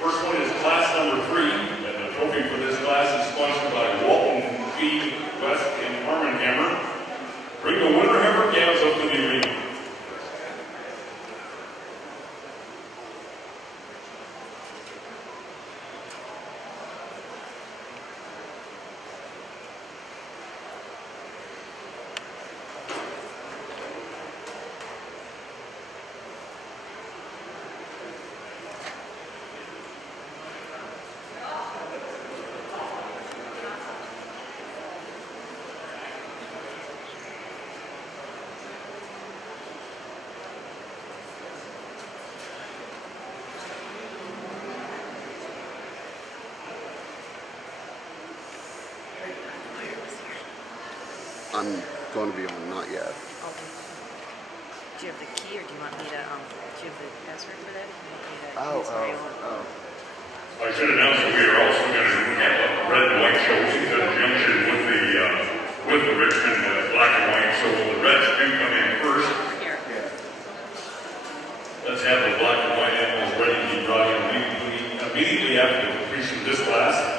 First one is class number 3, and the trophy for this class is sponsored by Walton B. West and Arm & Hammer. Bring the winner hammer cans up to the arena. I'm going to be on, not yet. Okay. Do you have the key, or do you want me to, do you have the password for that? I should announce that we are also going to have a red and white shows in conjunction with the Richmond black and white. So the Reds do come in first. Here. Let's have the black and white animals ready to be brought in immediately after the completion of this class.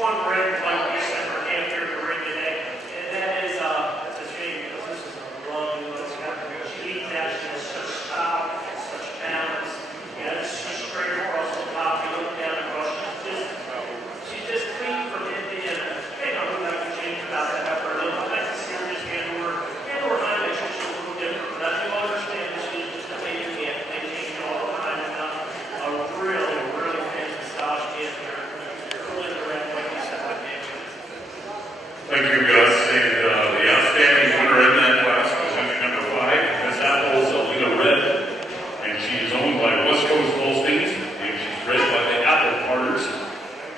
One red and white piece that we're here to bring today, and that is, it's a shame because this is a lovely little cat. She has such style, such balance. Yeah, she's straight across the top. You look down across, she's just clean from India. And I would like to change about that after a little. I like to see her just handle her highlights. She's a little different, but I do understand that she's just a lady cat. They change all the time, and a really fancy style she has here. Thank you, Gus. And the outstanding winner in that class was number 5, Miss Apple's Alina Red. And she is owned by West Coast Holsteins, and she's bred by the Apple Carters.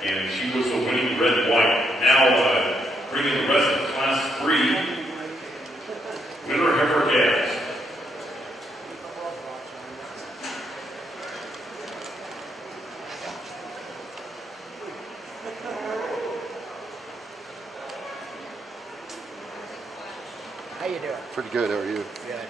And she was the winning red and white. Now, bringing the rest of class 3, winner heifer calves. How you doing? Pretty good, how are you? Good.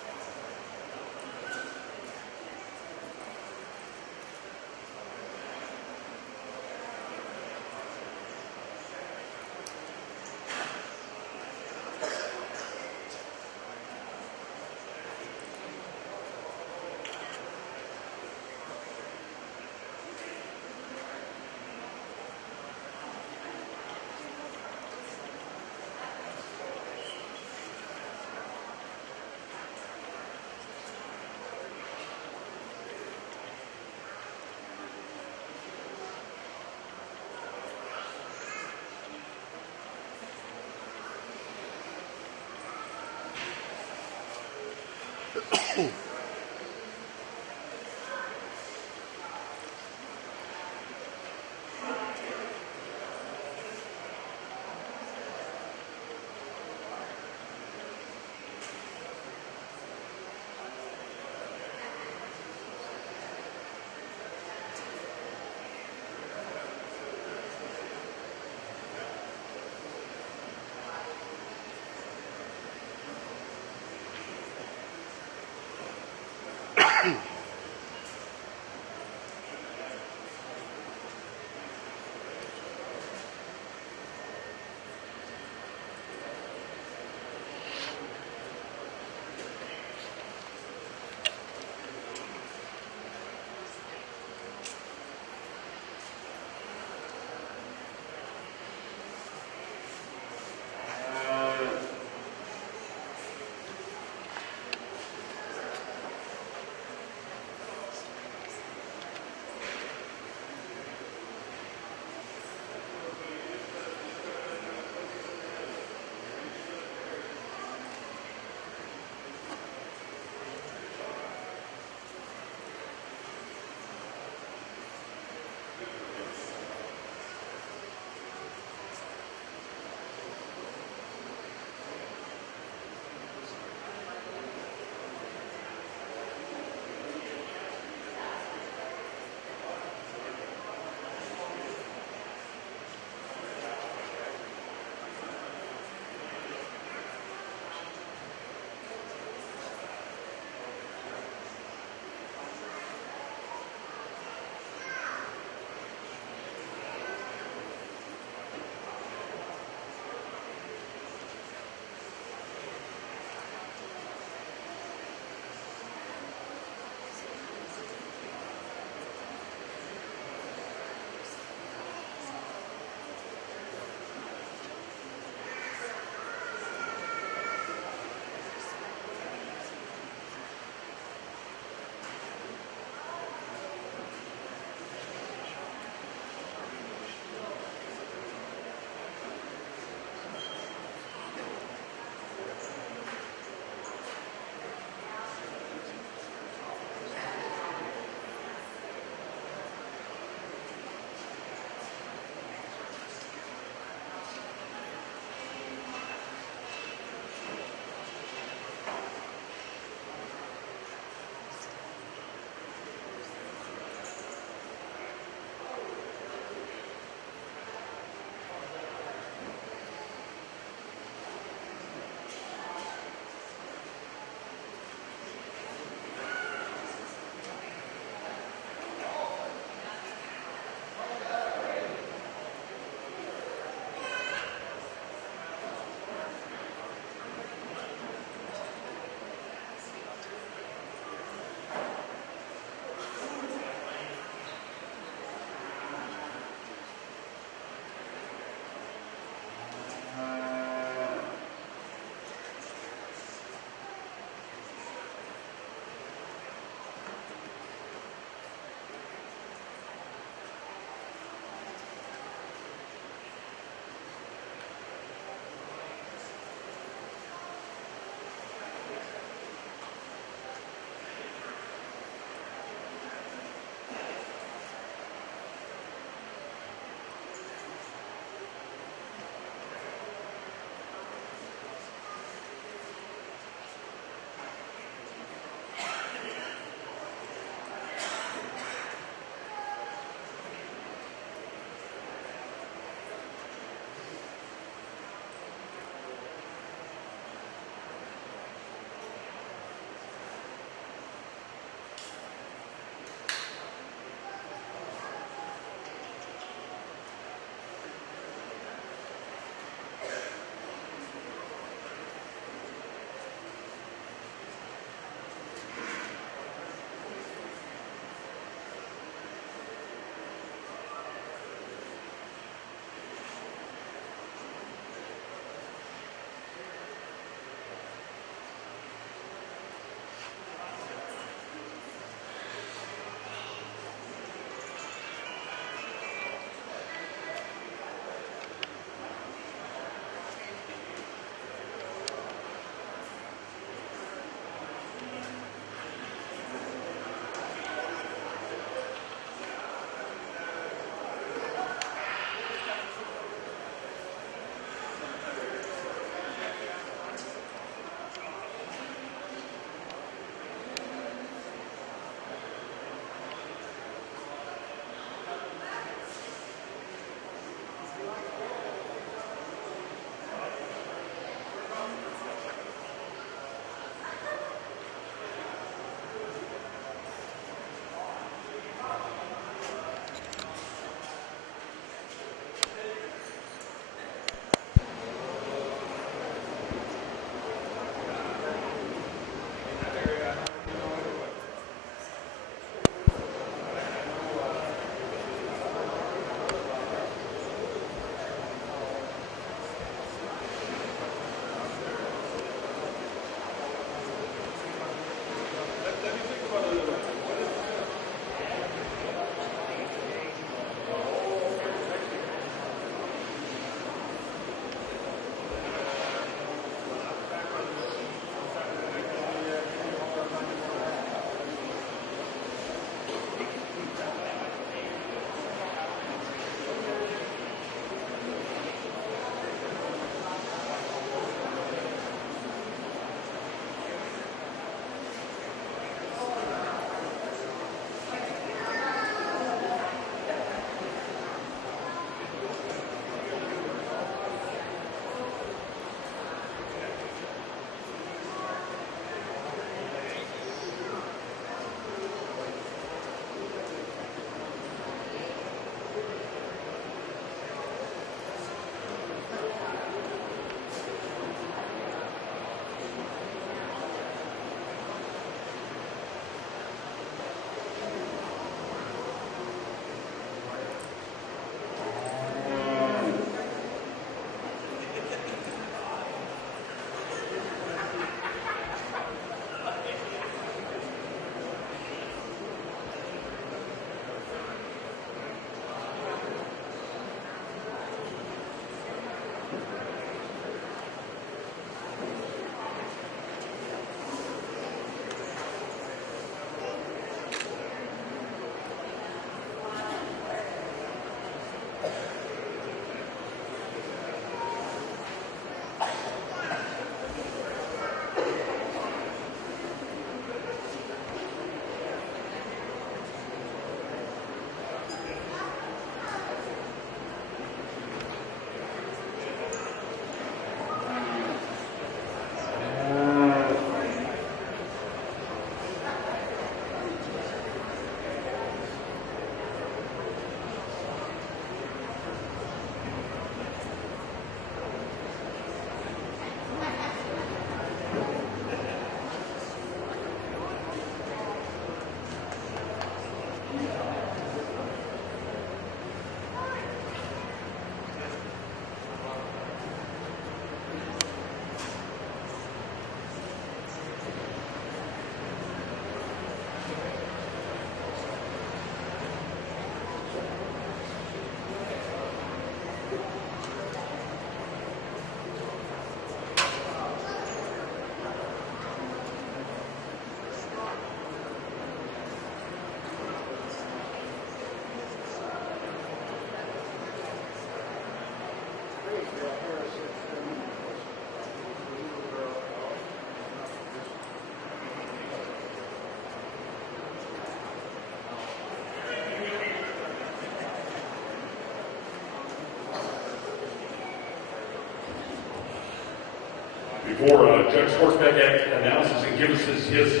Before Judge Schwartzbeck announces and gives us his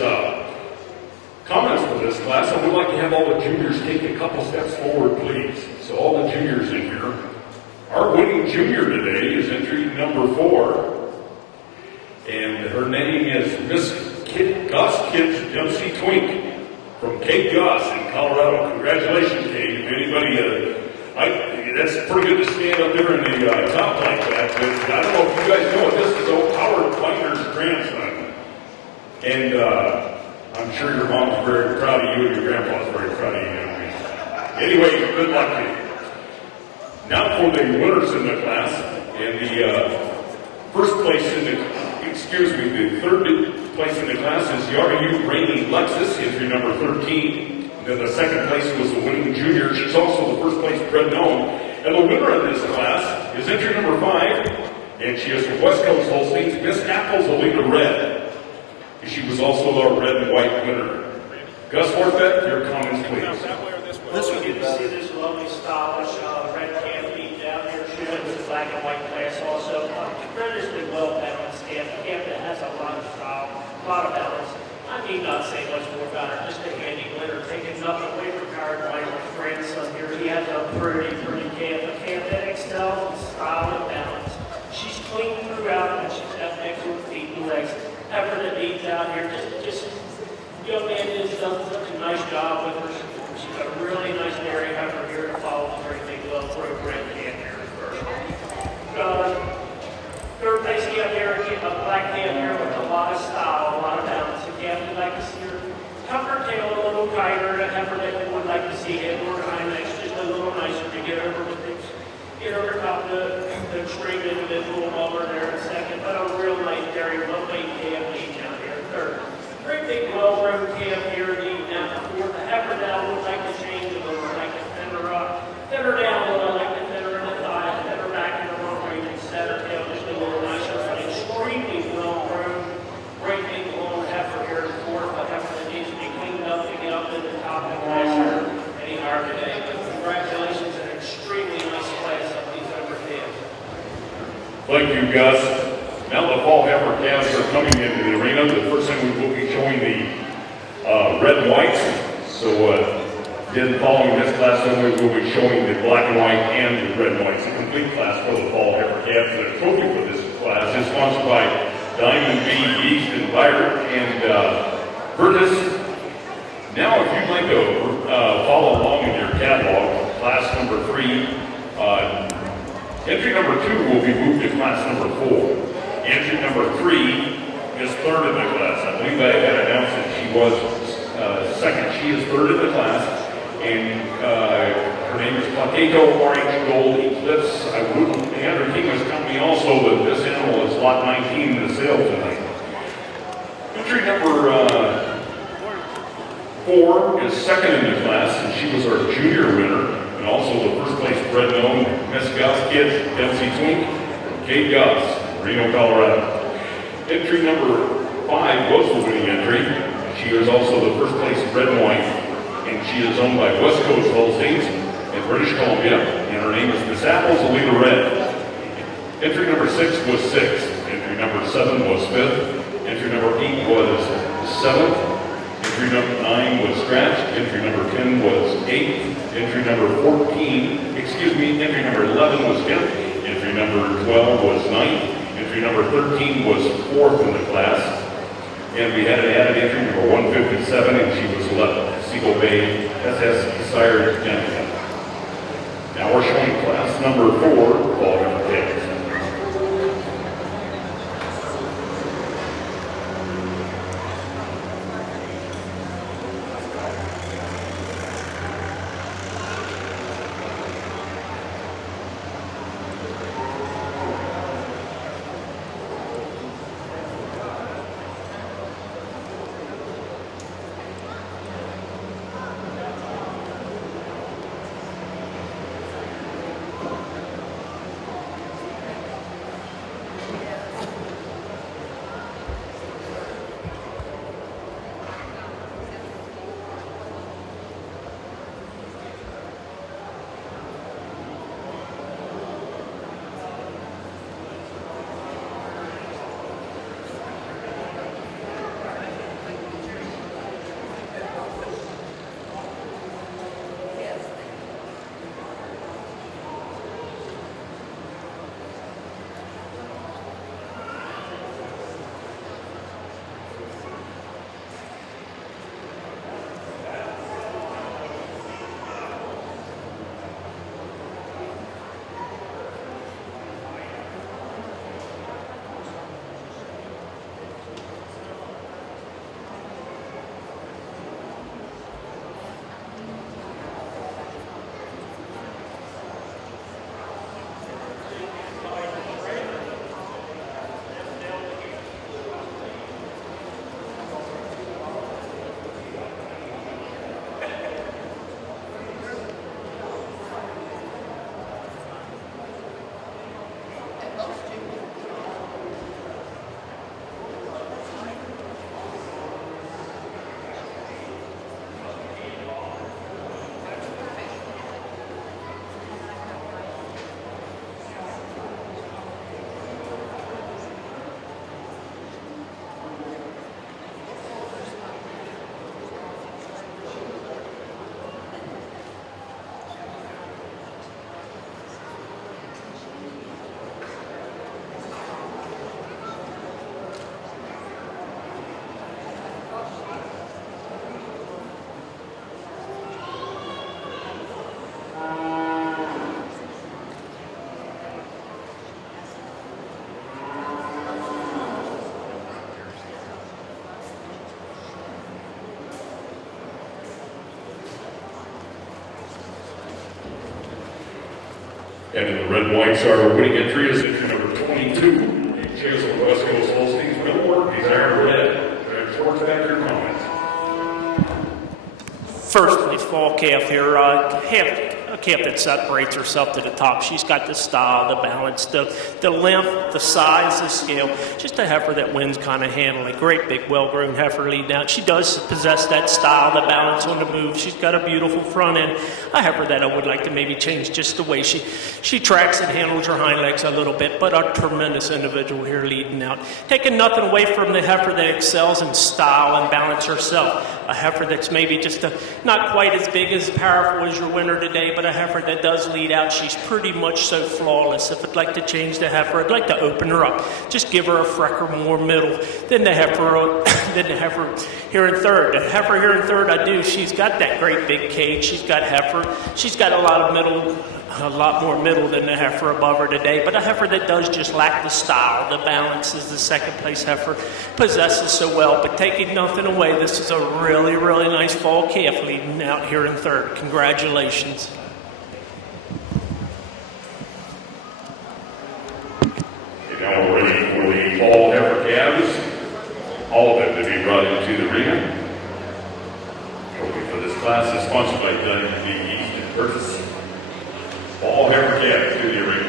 comments for this class, I would like to have all the juniors take a couple steps forward, please. So all the juniors in here. Our winning junior today is entry number 4. And her name is Miss Gus Kids Dempsey Twink from Cape Gus in Colorado. Congratulations, Kate. If anybody, that's pretty good to stand up there in the top like that. But I don't know if you guys know it. This is old Howard Kleiner's grandson. And I'm sure your mom's very proud of you and your grandpa's very proud of you, young man. Anyway, good luck to you. Now for the winners in the class. And the first place in the, the third place in the class is Yaru Rainey Lexus, entry number 13. Then the second place was the winning junior. She's also the first place bred known. And the winner of this class is entry number 5. And she is from West Coast Holsteins, Miss Apples Alita Red. She was also our red and white winner. Gus Schwartzbeck, your comments, please. This one, you can see this lovely stylish red canopy down here. She went with the black and white class also. Tremendously well balanced calf. A calf that has a lot of style, a lot of balance. I need not say much more about her. Just a handy winner. Taking nothing away from Howard Kleiner's grandson here. He has a pretty calf. A calf that excels in style and balance. She's clean throughout, and she's got excellent feet and legs. Heifer that needs out here. Just young man has done such a nice job with her. She's got a really nice dairy heifer here to follow the very big well program calf here first. Third place calf here, a black calf here with a lot of style, a lot of balance. A calf you'd like to see her tuck her tail a little tighter. A heifer that you would like to see head more hind legs just a little nicer to get over with things. Get over top the extreme individual molar there in second, but a real nice dairy, well-made calf lead down here in third. Very big, well-groomed calf here lead down to fourth. The heifer now would like to change a little, like to thin her down a little, like to thin her in the thigh, thin her back in the lower range, and set her tail just a little nicer. An extremely well-groomed, great big long heifer here in fourth. A heifer that needs to be cleaned up to get up to the top of the class here any higher today. But congratulations, an extremely nice class of these over calves. Thank you, Gus. Now the fall heifer calves are coming into the arena. The first thing we will be showing the red and white. So then following this class, then we will be showing the black and white and the red and white. It's a complete class for the fall heifer calves. The trophy for this class is sponsored by Diamond B Beast and Byron and Virtus. Now if you'd like to follow along in your catalog, class number 3, entry number 2 will be moved to class number 4. Entry number 3 is third in the class. I believe I had announced that she was second. She is third in the class, and her name is Plateto Orange Gold Eclipse. I wouldn't, Andrew King was telling me also that this animal is lot 19 in the sale tonight. Entry number 4 is second in the class, and she was our junior winner, and also the first place bred known, Miss Gus Kids Dempsey Twink from Cape Gus, Reno, Colorado. Entry number 5 was the winning entry. She was also the first place bred and white, and she is owned by West Coast Holsteins in British Columbia, and her name is Miss Apples Alita Red. Entry number 6 was 6th. Entry number 7 was 5th. Entry number 8 was 7th. Entry number 9 was scratched. Entry number 10 was 8th. Entry number 11 was 10th. Entry number 12 was 9th. Entry number 13 was 4th in the class. And we had an added entry number 157, and she was 11th. Seagull Bay SS Sire Denton. Now we're showing class number 4, fall heifer calves. And in the red and whites, our opening entry is entry number 22. Chairs of the West Coast Holsteins will work. These are red. Towards back your comments. First place fall calf here, a calf that separates herself to the top. She's got the style, the balance, the length, the size, the scale. Just a heifer that wins kind of handling. Great big, well-grown heifer leading out. She does possess that style, the balance on the move. She's got a beautiful front end. A heifer that I would like to maybe change just the way she tracks and handles her hind legs a little bit, but a tremendous individual here leading out. Taking nothing away from the heifer that excels in style and balance herself. A heifer that's maybe just not quite as big as powerful as your winner today, but a heifer that does lead out. She's pretty much so flawless. If I'd like to change the heifer, I'd like to open her up. Just give her a frecker more middle than the heifer here in third. The heifer here in third, I do. She's got that great big cage. She's got heifer. She's got a lot more middle than the heifer above her today, but a heifer that does just lack the style, the balance, as the second place heifer possesses so well. But taking nothing away, this is a really, really nice fall calf leading out here in third. Congratulations. Okay, now we're ready for the fall heifer calves. All of them to be brought into the arena. Trophy for this class is sponsored by Dunn B. East and Purchase. Fall heifer calves to the arena.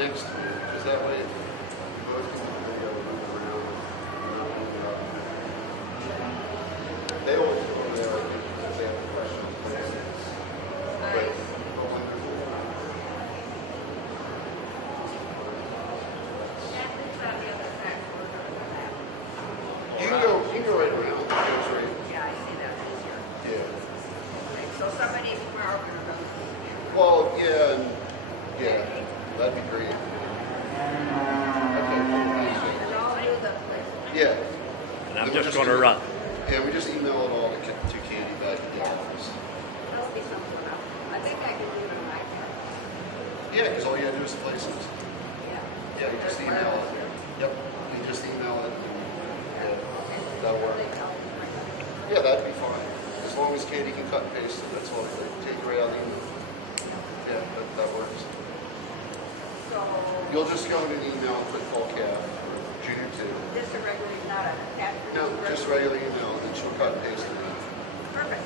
next time, because that way we both can be able to move around. They always go over there, I think, because they have questions. But you can go right around. It goes right. Yeah, I see that. Yeah. So somebody tomorrow gonna go. Well, yeah, and yeah, that'd be great. Okay, cool, thanks. And I'll do the, Yeah. And I'm And we'll just going to run. Yeah, we just email it all to Candy back at the office. must be something else. I think I can do it on my car. Yeah, because all you gotta do is places. Yeah. Yeah, you just email it. Yep, you just email it. And, yeah, that'll work. Yeah, that'd be fine. As long as Katie can cut and paste it, that's all. Take it right out of the email. Yeah, that works. So, You'll just go in an email and put call CAF for Junior 2. just a regular, not a caption. No, just regular email, and then she'll cut and paste it in. Perfect.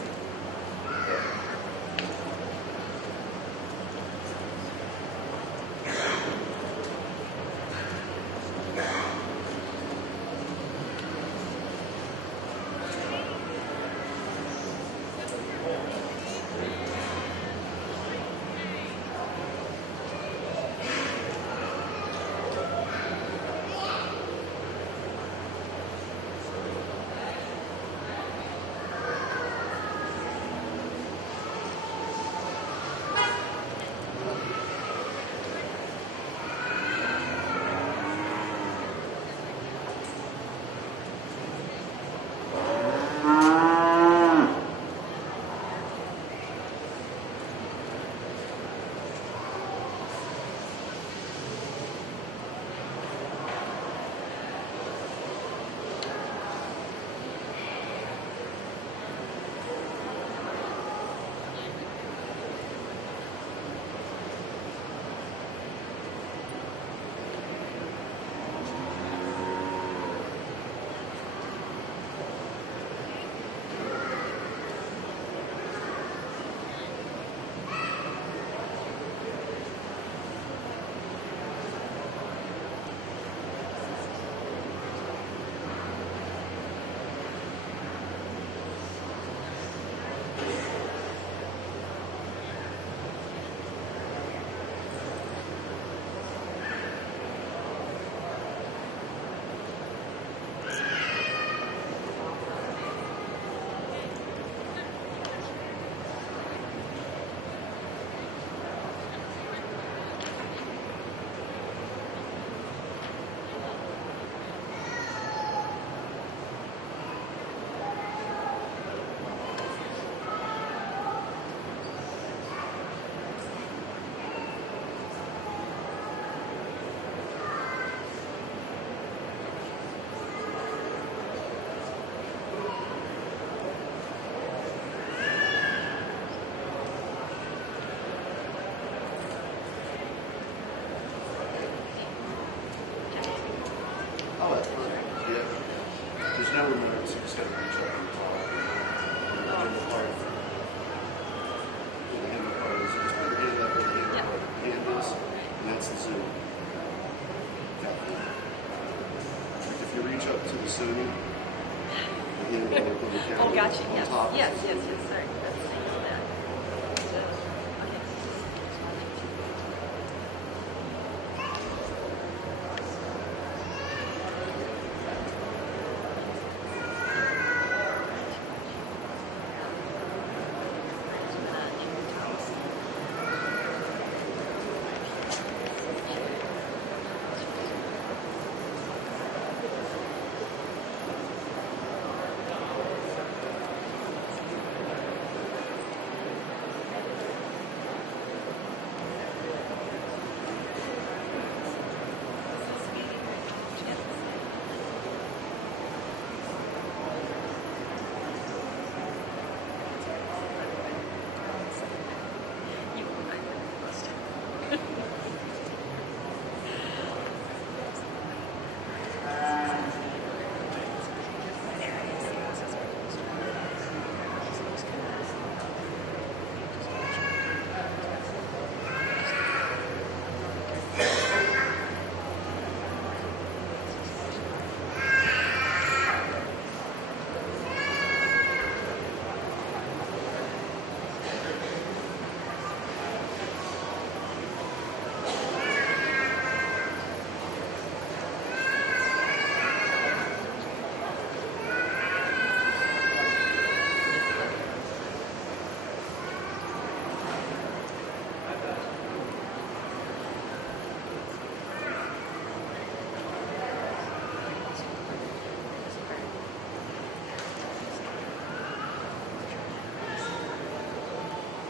Oh, that's perfect. Yeah. There's no remote, so you just gotta reach out and talk. And the handle part. The handle part is you just put your hand up where the hand is, and that's the zoom. If you reach up to the Sony, the handle up on the camera. Oh, gotcha, on yes, top. yes, sorry. That's the thing with that.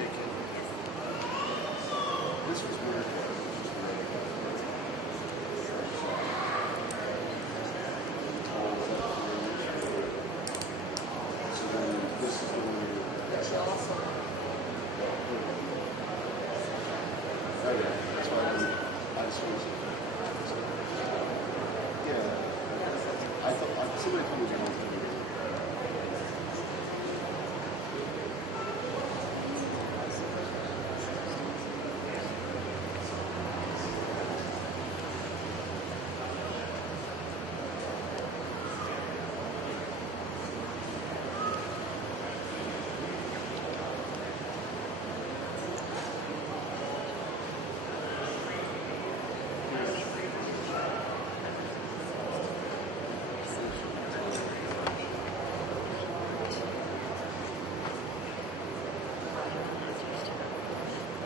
Hey, kid. This was weird. So then this is the one. That's awesome. Oh yeah, that's why I just was. Yeah, I thought somebody told me to go.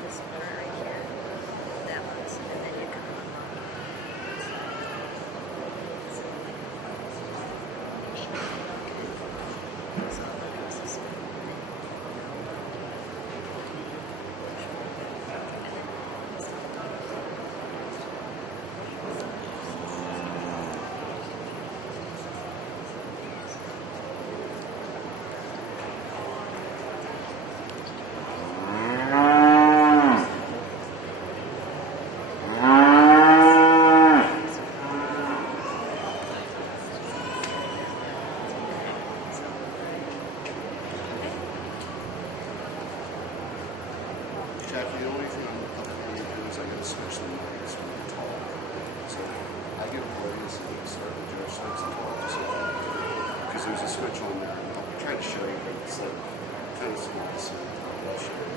This part right here, that one's, and then you can unlock. So I'll look across this one. Jackie, the only thing I need to do is I gotta switch the mics when I'm tall. So I get a blaze and start the joysticks and all, just because there's a switch on there. And I'll try to show you, but it's like kind of small, so I'll show you.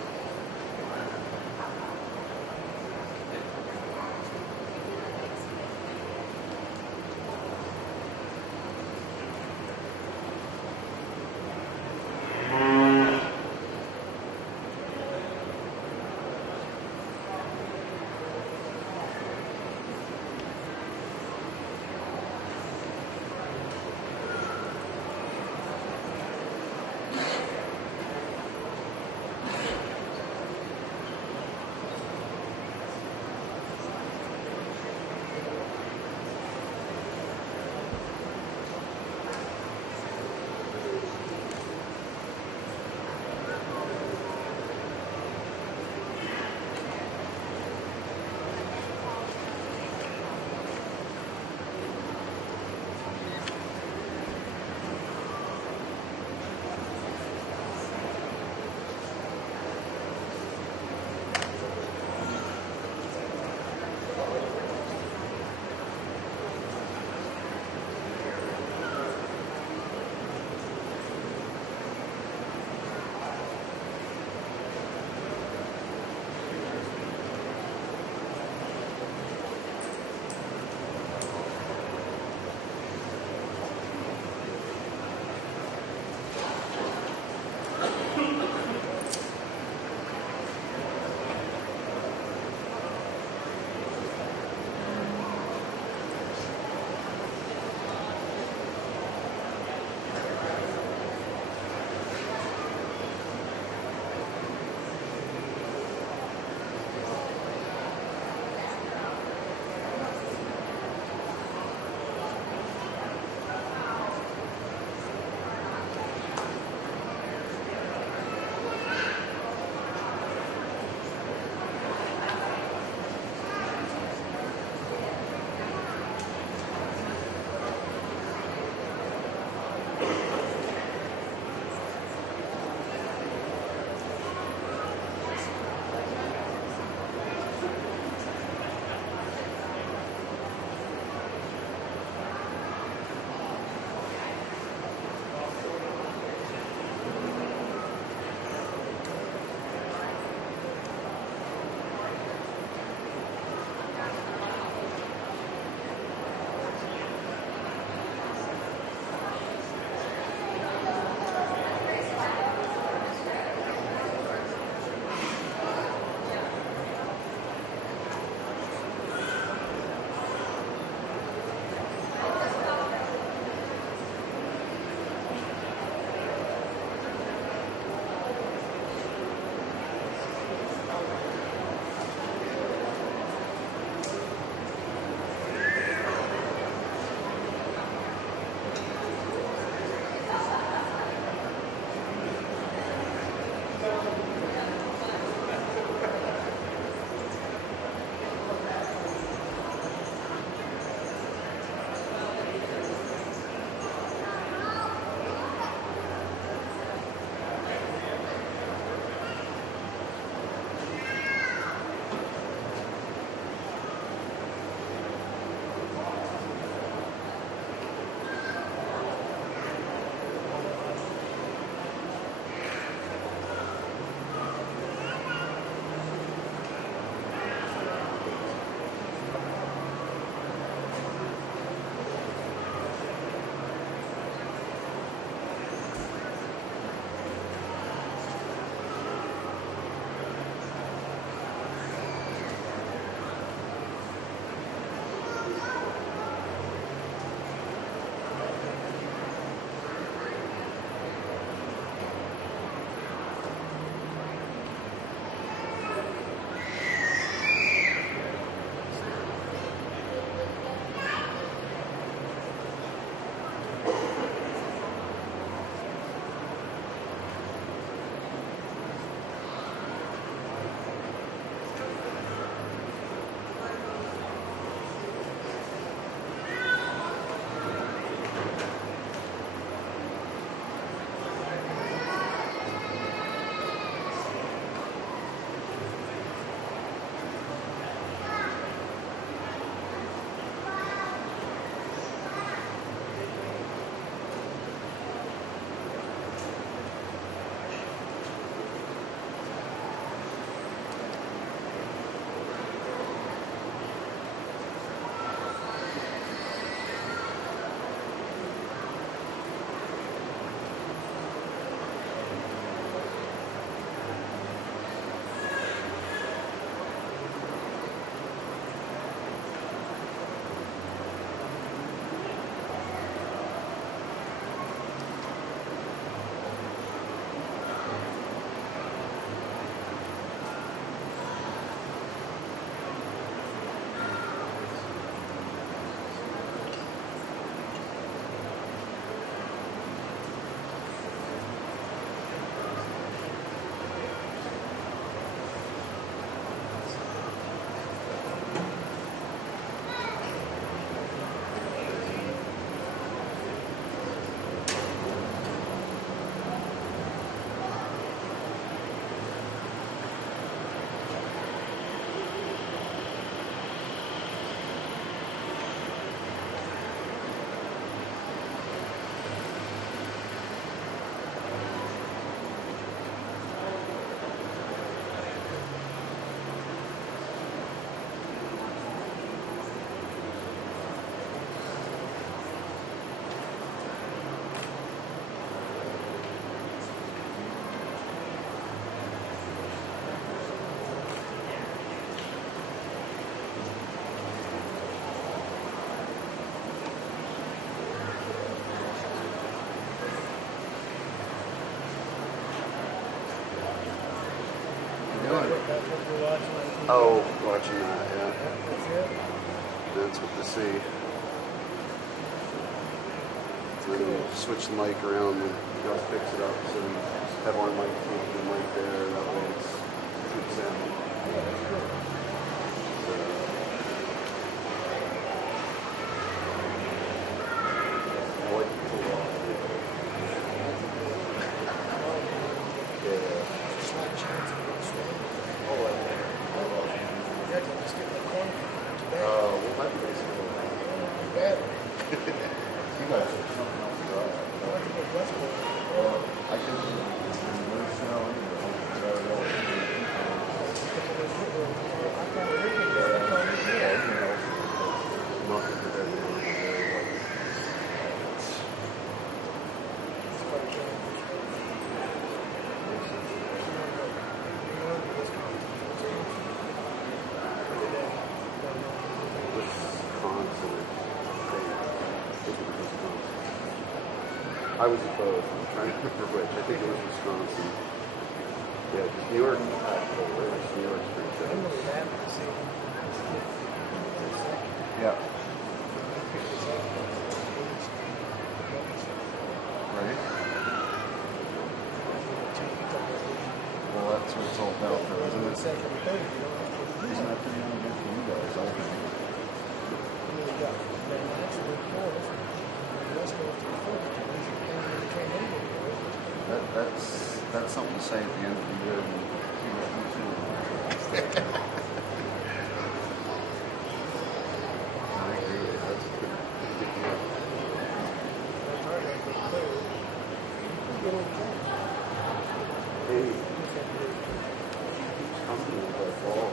That's what you're watching on TV. Oh, watching that, yeah. That's it. That's what to see. So then you switch the mic around and Gus picks it up. So we have our mic taking the mic there. That way it's good sound. So, I like to pull off. Yeah. Slight chance of it staying. Oh, Yeah, just get the corner. well, that's basically Bad. You guys are something else, right? Well, I could move snow nothing for everyone. Wisconsin. I was both. I'm trying to remember which. I think it was Wisconsin. Yeah, because New York is packed full. New York's pretty I'm big. really happy to see him. Yeah. Right? Well, that's what it's all about, though, isn't it? Second and third, you don't have to Isn't that pretty young for you guys, I think? really got that nice big force. The West Coast to the foot, and came over. That's something to say at the end of the year when you get YouTube. I agree. That's a pretty big deal. That's hard to get clear. Good old guy. Hey, something with that ball.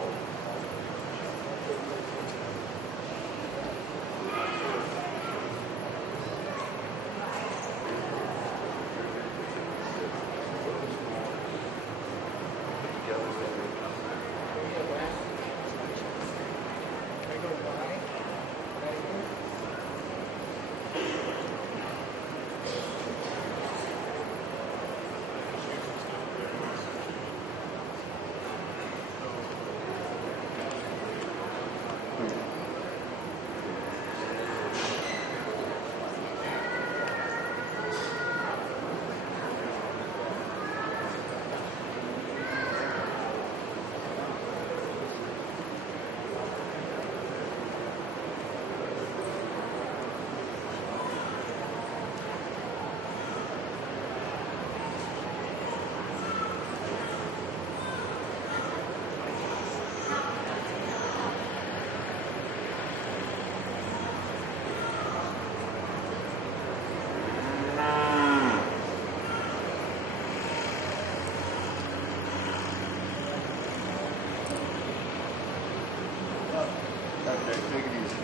Okay, take it easy.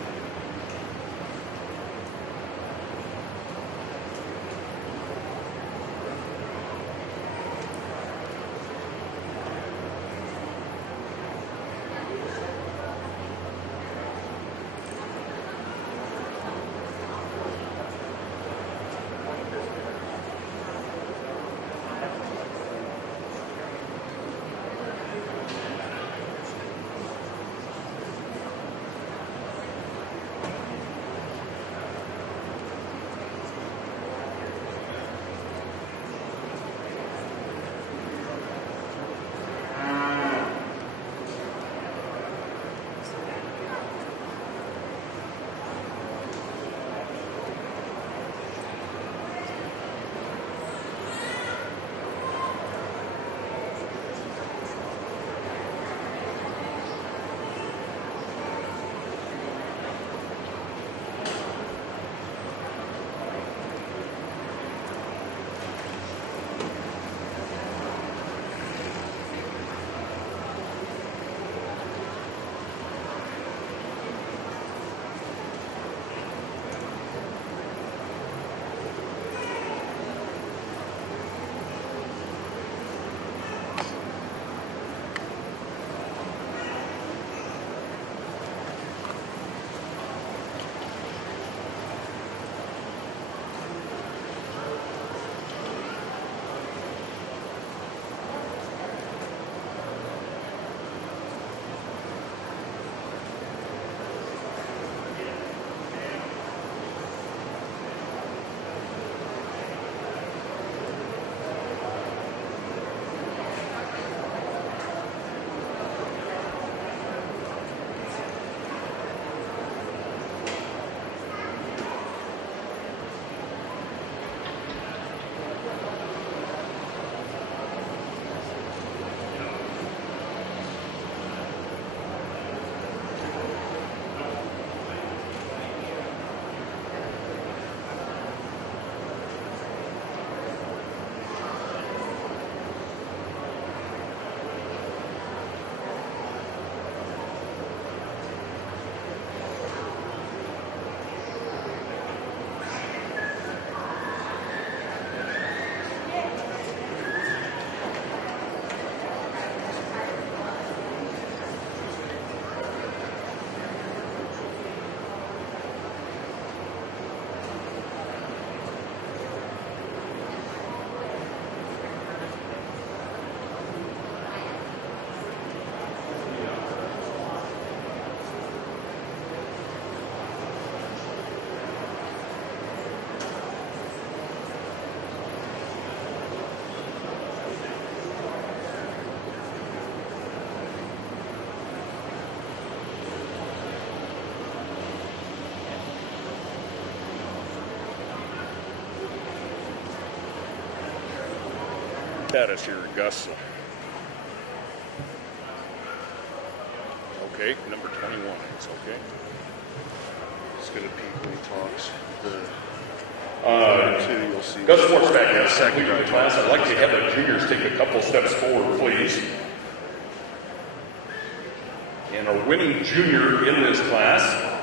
status here, Gus? Okay, number 21 is okay. It's gonna peak when he talks. Two, you'll see. Gus Forsback has second in the class. I'd like to have the juniors take a couple steps forward, please. And our winning junior in this class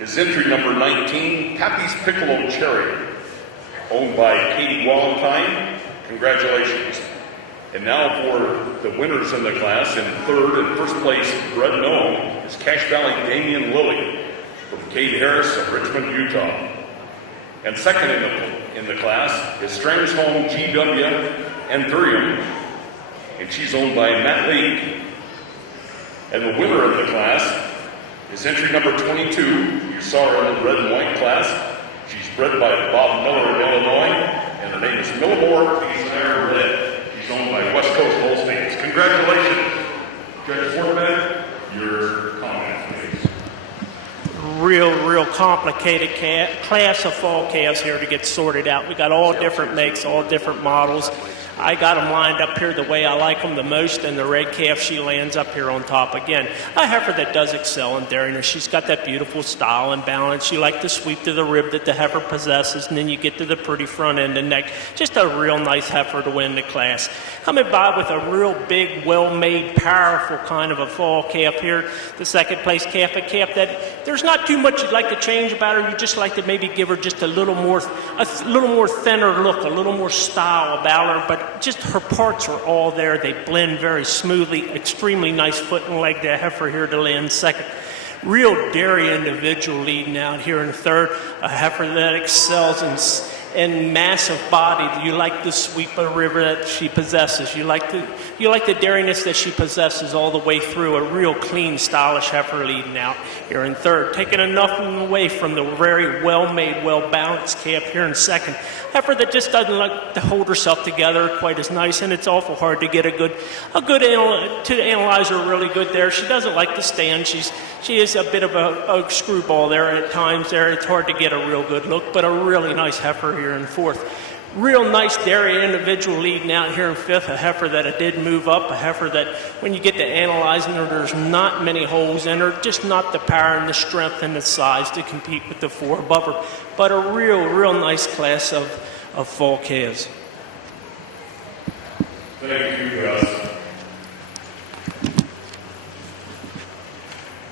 is entry number 19, Pappy's Piccolo Cherry, owned by Katie Walentine. Congratulations. And now for the winners in the class, in third and first place, Red Gnome, is Cache Valley Damian Lilly from Cade Harris of Richmond, Utah. And second in the class is Strange Home GW Anthurium, and she's owned by Matt Leake. And the winner of the class is entry number 22. You saw her in the red and white class. She's bred by Bob Miller of Illinois, and her name is Millimore Desire Red. She's owned by West Coast Holsteins. Congratulations. Judge Forsback, your comment, please. Real complicated class of fall calves here to get sorted out. We got all different makes, all different models. I got them lined up here the way I like them the most, and the red calf, she lands up here on top again. A heifer that does excel in dairiness. She's got that beautiful style and balance. She likes to sweep to the rib that the heifer possesses, and then you get to the pretty front end and neck. Just a real nice heifer to win the class. Coming by with a real big, well-made, powerful kind of a fall calf here. The second place calf, a calf that there's not too much you'd like to change about her. You just like to maybe give her just a little more thinner look, a little more style about her, but just her parts are all there. They blend very smoothly. Extremely nice foot and leg to heifer here to land second. Real dairy individual leading out here in third. A heifer that excels in massive body. You like the sweep of the river that she possesses. You like the dairiness that she possesses all the way through. A real clean, stylish heifer leading out here in third. Taking enough away from the very well-made, well-balanced calf here in second. Heifer that just doesn't like to hold herself together quite as nice, and it's awful hard to get to analyze her really good there. She doesn't like to stand. She is a bit of a screwball there at times there. It's hard to get a real good look, but a really nice heifer here in fourth. Real nice dairy individual leading out here in fifth. A heifer that did move up. A heifer that when you get to analyzing her, there's not many holes in her. Just not the power and the strength and the size to compete with the four above her. But a real nice class of fall calves. Thank you, Gus.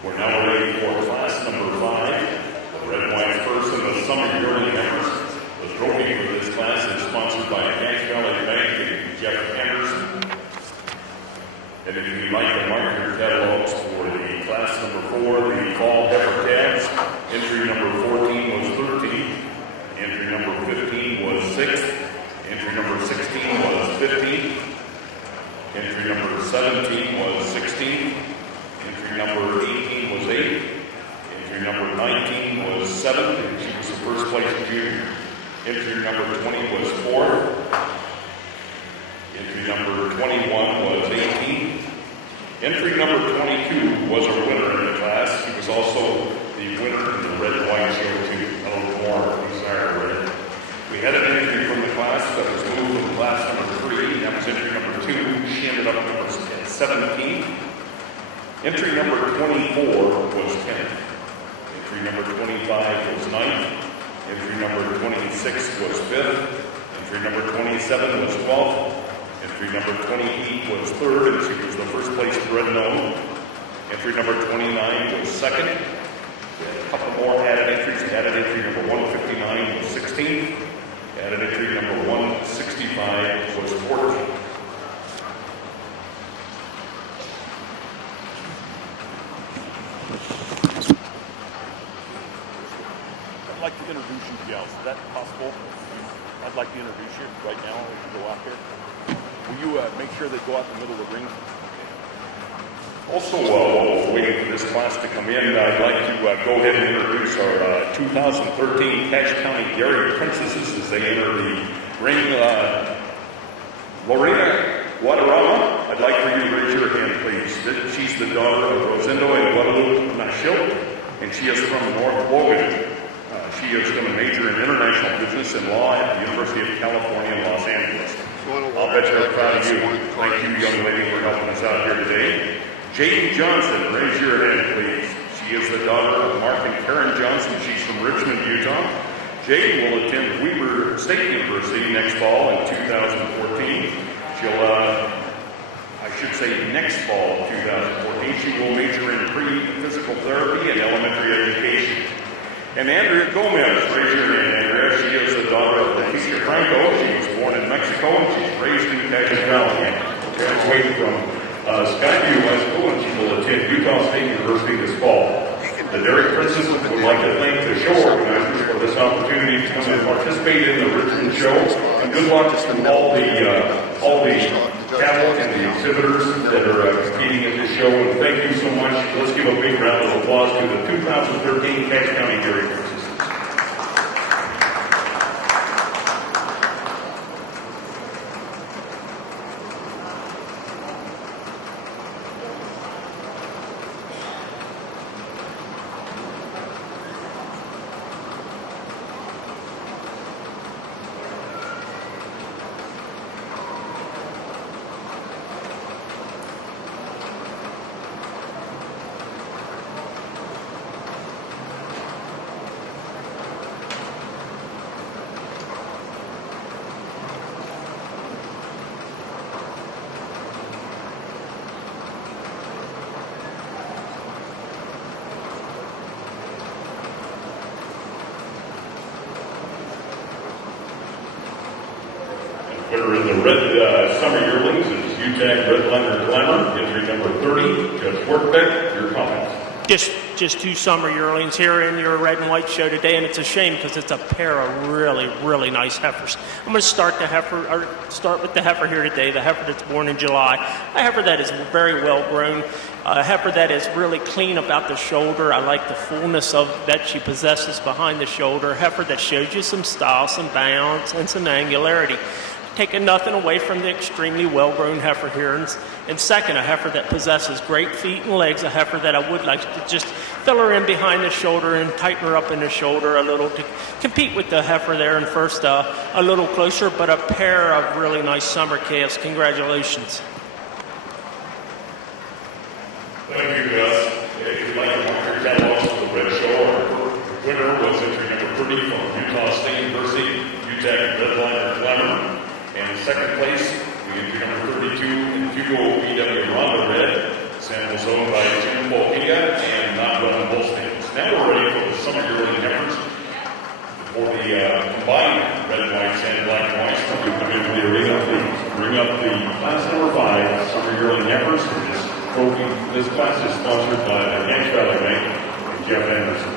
We're now ready for class number 5. The red and white first in the summer yearling heifers. The trophy for this class is sponsored by Cache Valley Bank and Jeff Anderson. And if you'd like to mark your catalogs for the class number 4, the fall heifer calves, entry number 14 was 13, entry number 15 was 6th, entry number 16 was 15, entry number 17 was 16, entry number 18 was 8, entry number 19 was 7th, and she was the first place junior. Entry number 20 was 4th. Entry number 21 was 18. Entry number 22 was a winner in the class. He was also the winner in the red and white show too. Millimore Desire Red. We had an entry from the class that was moved to class number 3. That was entry number 2. She ended up at 17. Entry number 24 was 10th. Entry number 25 was 9th. Entry number 26 was 5th. Entry number 27 was 12th. Entry number 28 was 3rd, and she was the first place Red Gnome. Entry number 29 was 2nd. We had a couple more added entries. Added entry number 159 was 16th. Added entry number 165 was 14th. I'd like to introduce you, gals. Is that possible? I'd like to introduce you right now as you go out there. Will you make sure they go out the middle of the ring? Also, while we're waiting for this class to come in, I'd like to go ahead and introduce our 2013 Cache County Dairy Princesses as they enter the ring. Lorena Guadarrama, I'd like for you to raise your hand, please. She's the daughter of Rosendo and Guadalupe Nashilt, and she is from North Logan. She is going to major in international business and law at the University of California in Los Angeles. I'll bet you're proud of you. Thank you, young lady, for helping us out here today. Jade Johnson, raise your hand, please. She is the daughter of Mark and Karen Johnson. She's from Richmond, Utah. Jade will attend Weber State University next fall in 2014. Next fall, 2014, she will major in pre-physical therapy and elementary education. And Andrea Gomez, raise your hand, Andrea. She is the daughter of Leticia Franco. She was born in Mexico and she's raised in Texas Valley. Graduated from Skyview High School and she will attend Utah State University this fall. The Derek Princess would like to thank the show organizers for this opportunity to come and participate in the Richmond show. And good luck to all the cattle and the exhibitors that are competing in this show. And thank you so much. Let's give a big round of applause to the 2013 Cache County Dairy Princesses. Winner in the red summer yearlings is UTAG Redliner Glamour, entry number 30. Judge Workbeck, your comments. Just two summer yearlings here in your red and white show today, and it's a shame because it's a pair of really nice heifers. I'm going to start with the heifer here today, the heifer that's born in July. A heifer that is very well grown, a heifer that is really clean about the shoulder. I like the fullness of that she possesses behind the shoulder. A heifer that shows you some style, some bounce, and some angularity. Taking nothing away from the extremely well-grown heifer here. And second, a heifer that possesses great feet and legs, a heifer that I would like to just fill her in behind the shoulder and tighten her up in the shoulder a little to compete with the heifer there. And first, a little closer, but a pair of really nice summer calves. Congratulations. Thank you, Gus. If you'd like to mark your catalogs for the red show, our winner was entry number 30 from Utah State University, UTAG Redliner Glamour. And second place, we entry number 32 in Hugo BW Ronda Red, samples owned by Jim Polkia and non-running Holsteins. Now we're ready for the summer yearling heifers. For the combined red and whites and black and whites, we come into the arena, please. Bring up the class number 5, summer yearling heifers. This class is sponsored by the Cache Valley Bank and Jeff Anderson.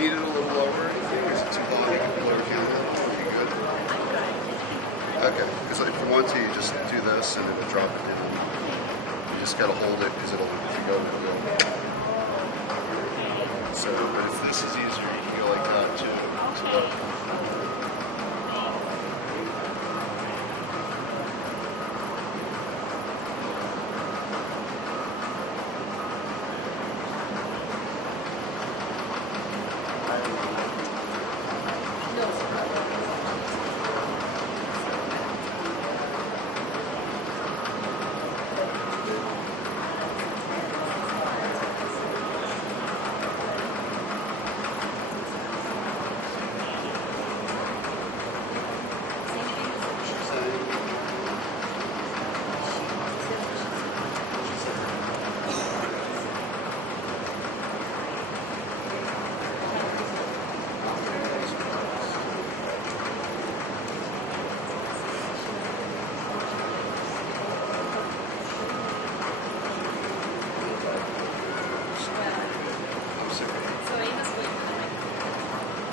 need it a little lower or anything? Is it too high? You can blow your candle. Are you good? Okay, because if you want to, you just do this and it'll drop it down. You just gotta hold it because it'll, if you go, it'll go. So, but if this is easier, you can go like that too. So,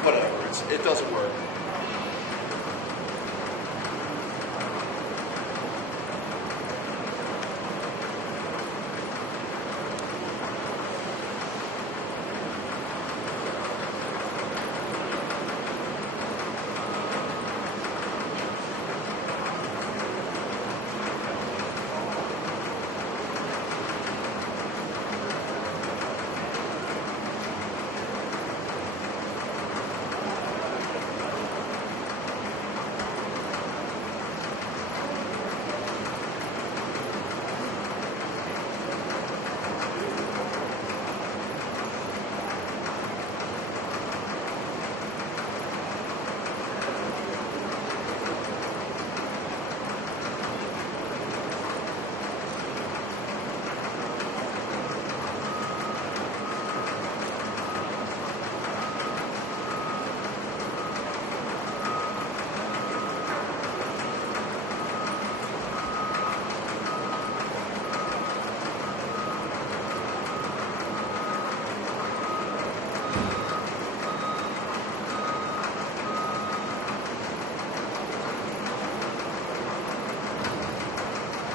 whatever, it doesn't work.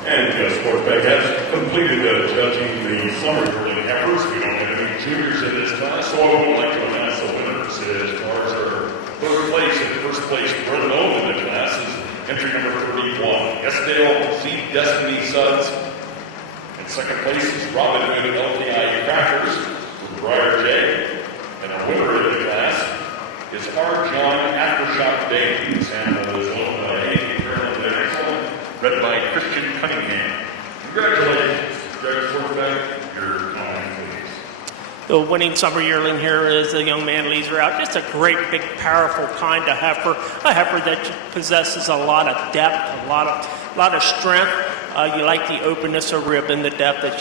And Sportsback has completed judging the summer yearling heifers. We don't have any juniors in this class, so I would like to announce the winners as far as our third place and first place Brennan in the class is entry number 31, Esdale C. Destiny Suds. And second place is Robin Hood LTI Crackers with Briar J. And our winner in the class is R. John Aftershock Davies. And is owned by Andy Colonel Excellent, read by Christian Cunningham. Congratulations, Greg Sportsback. Your comment, please. The winning summer yearling here is a young man leads her out. Just a great, big, powerful kind of heifer. A heifer that possesses a lot of depth, a lot of strength. You like the openness of rib and the depth that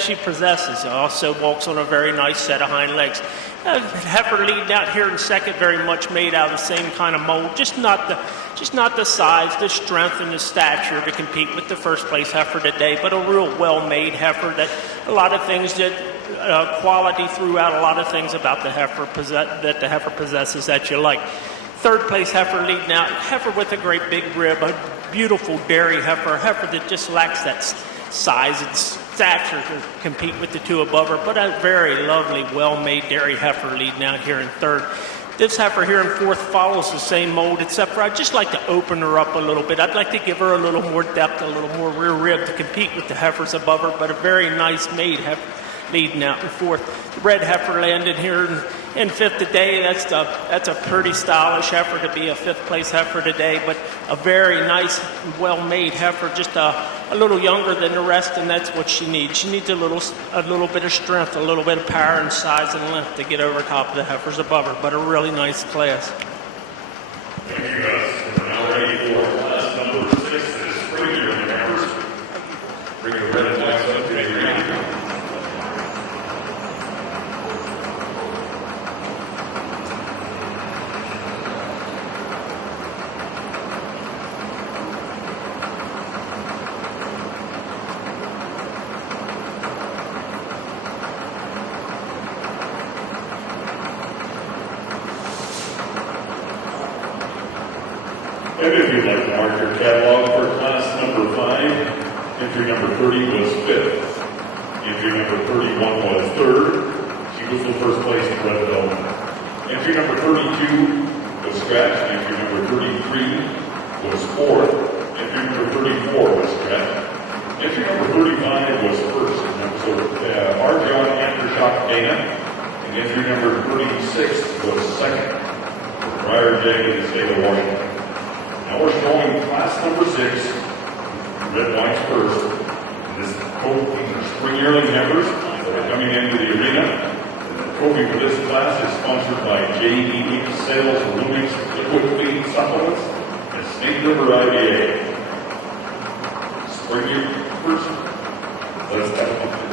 she possesses. Also walks on a very nice set of hind legs. Heifer leading out here in second, very much made out of the same kind of mold. Just not the size, the strength, and the stature to compete with the first place heifer today, but a real well-made heifer that a lot of things that quality throughout, a lot of things about the heifer that the heifer possesses that you like. Third place heifer leading out, heifer with a great big rib, a beautiful dairy heifer, a heifer that just lacks that size and stature to compete with the two above her, but a very lovely, well-made dairy heifer leading out here in third. This heifer here in fourth follows the same mold, except for I'd just like to open her up a little bit. I'd like to give her a little more depth, a little more rear rib to compete with the heifers above her, but a very nice made heifer leading out in fourth. The red heifer landed here in fifth today. That's a pretty stylish heifer to be a fifth place heifer today, but a very nice, well-made heifer, just a little younger than the rest, and that's what she needs. She needs a little bit of strength, a little bit of power and size and length to get over top of the heifers above her, but a really nice class. Thank you, guys. We're now ready for class number 6. This is spring yearling heifers. Bring your red and white up to the green. And if you'd like to mark your catalog for class number 5, entry number 30 was 5th. Entry number 31 was 3rd. She was in first place in red velvet. Entry number 32 was scratched. Entry number 33 was 4th. Entry number 34 was scratched. Entry number 35 was 1st. And that was Arjon Aftershock Dana. And entry number 36 was 2nd. Briar Jay in the state of Washington. Now we're showing class number 6, red whites first. These are spring yearling members that are coming into the arena. The trophy for this class is sponsored by JED Sales Lumix Liquid Feed Supplements and Snake River IBA. Spring year first. Let's have fun.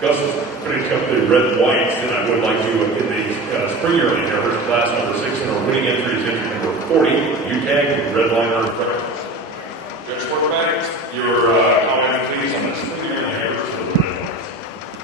Gus has finished up the red whites, and I would like to, in the spring yearling numbers, class number 6, and our winning entry is entry number 40, UTAG, red liner. Judge Quarterback, your comment, please, on the spring yearling numbers for the red whites.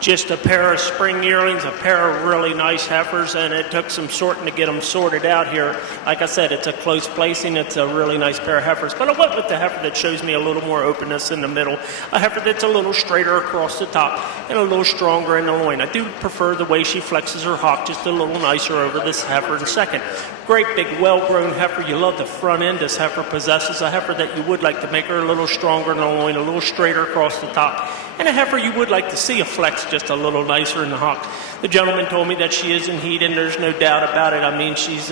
Just a pair of spring yearlings, a pair of really nice heifers, and it took some sorting to get them sorted out here. Like I said, it's a close placing. It's a really nice pair of heifers. But I went with the heifer that shows me a little more openness in the middle, a heifer that's a little straighter across the top and a little stronger in the loin. I do prefer the way she flexes her hock just a little nicer over this heifer in second. Great big well-grown heifer. You love the front end this heifer possesses, a heifer that you would like to make her a little stronger in the loin, a little straighter across the top And a heifer, you would like to see a flex just a little nicer in the hock. The gentleman told me that she is in heat, and there's no doubt about it. I mean, she's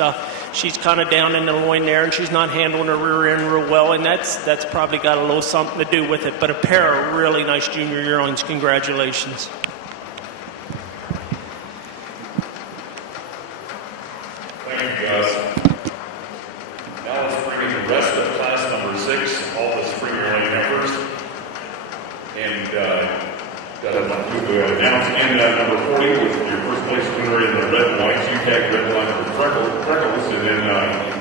kind of down in the loin there, and she's not handling her rear end real well, and that's probably got a little something to do with it. But a pair of really nice junior yearlings. Congratulations. Thank you, Gus. Now let's bring in the rest of class number 6, all the spring yearling heifers. And to announce in number 40 with your first place winner in the red and white, UTAG red liner Freckles, and then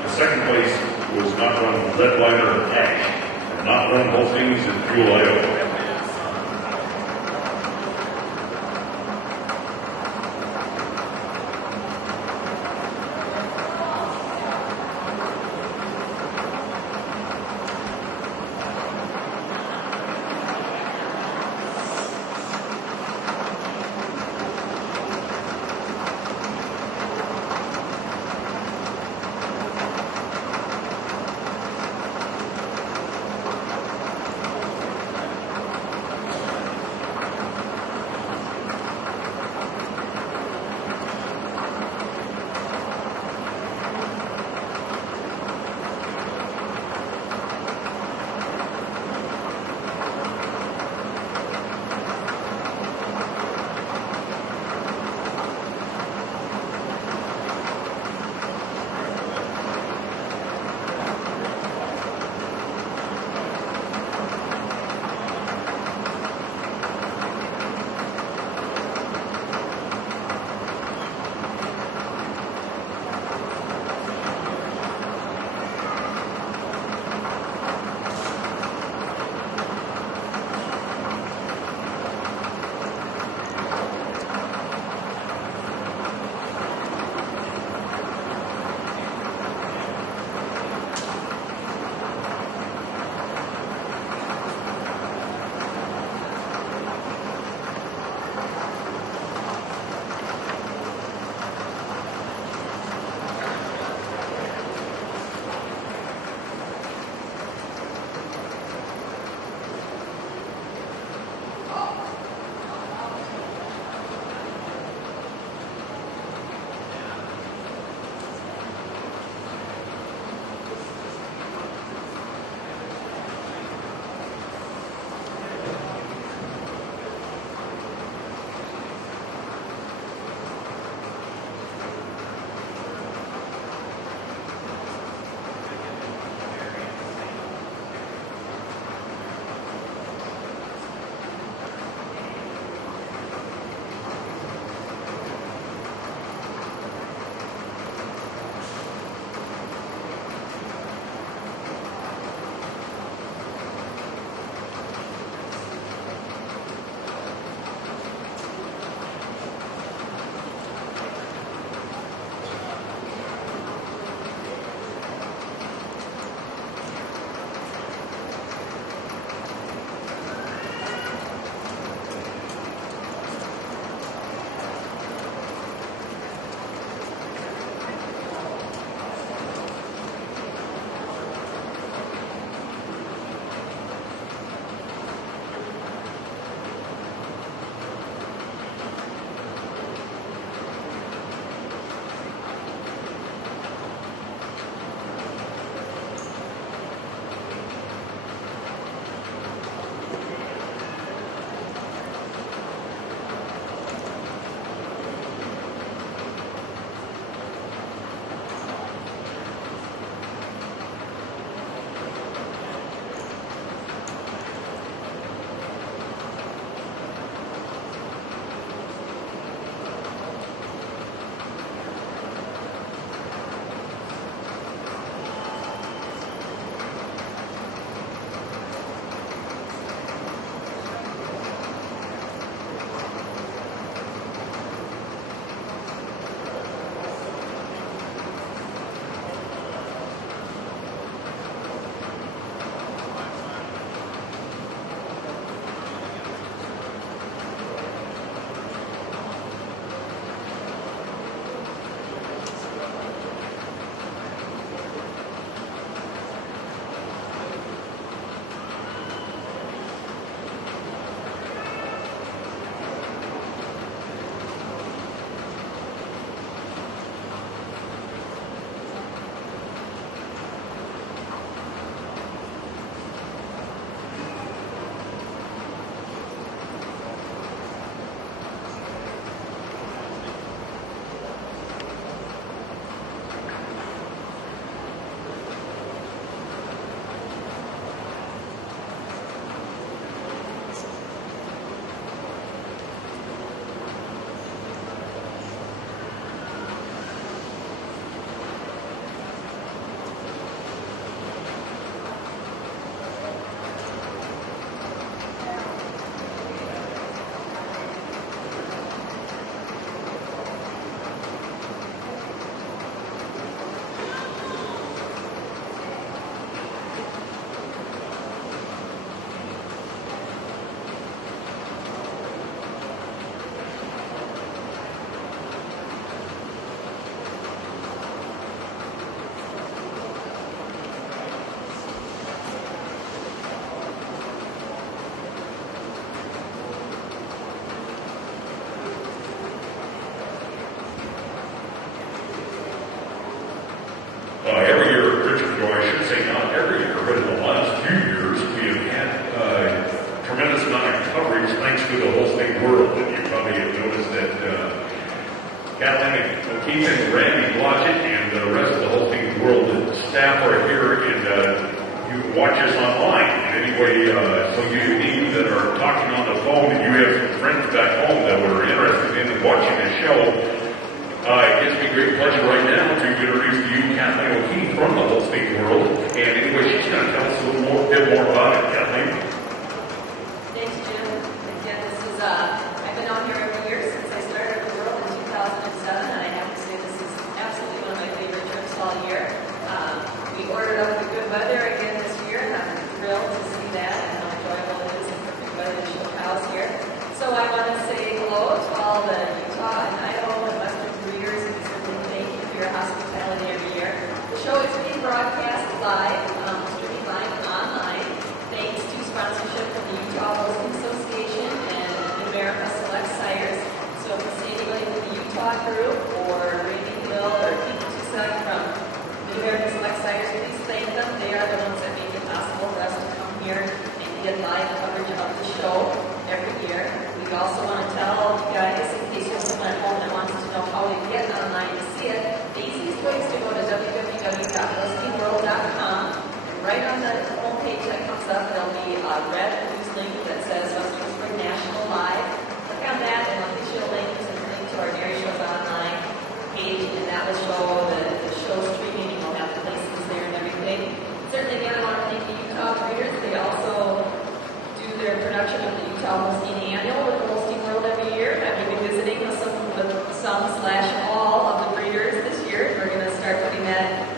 the second place was not run red liner Ash, and not run Holsteins and Fuel Idaho. Keith and Randy Blodgett and the rest of the Holstein World staff are here, and you can watch us online. And anyway, so you that are talking on the phone and you have some friends back home that were interested in watching the show, it gives me great pleasure right now to introduce to you Kathleen O'Keefe from the Holstein World. And anyway, she's going to tell us a bit more about it. Kathleen? Thanks, Jim. Again, this is, I've been on here every year since I started the World in 2007, and I have to say this is absolutely one of my favorite trips all year. We ordered up the good weather again this year, and I'm thrilled to see that and how enjoyable it is in perfect weather to show cows here. So I want to say hello to all the Utah and Idaho and Western breeders, and certainly thank you for your hospitality every year. The show is being broadcast live, streaming live online, thanks to sponsorship from the Utah Holstein Association and America Select Sires. So if you see anybody with the Utah group or Randy Hill or Pete Tusak from the America Select Sires, please thank them. They are the ones that make it possible for us to come here and get live coverage of the show every year. We also want to tell you guys, in case you have someone at home that wants to know how we get online to see it, the easiest way is to go to www.holsteinworld.com. Right on the homepage that comes up, there'll be a red news link that says Western Spring National Live. Click on that and it'll get you a link to our Dairy Shows Online page, and that will show the show streaming, and we'll have the places there and everything. Certainly again, I want to thank the Utah breeders. They also do their production of the Utah Holstein Annual with the Holstein World every year. I will be visiting with some/all of the breeders this year. We're going to start putting that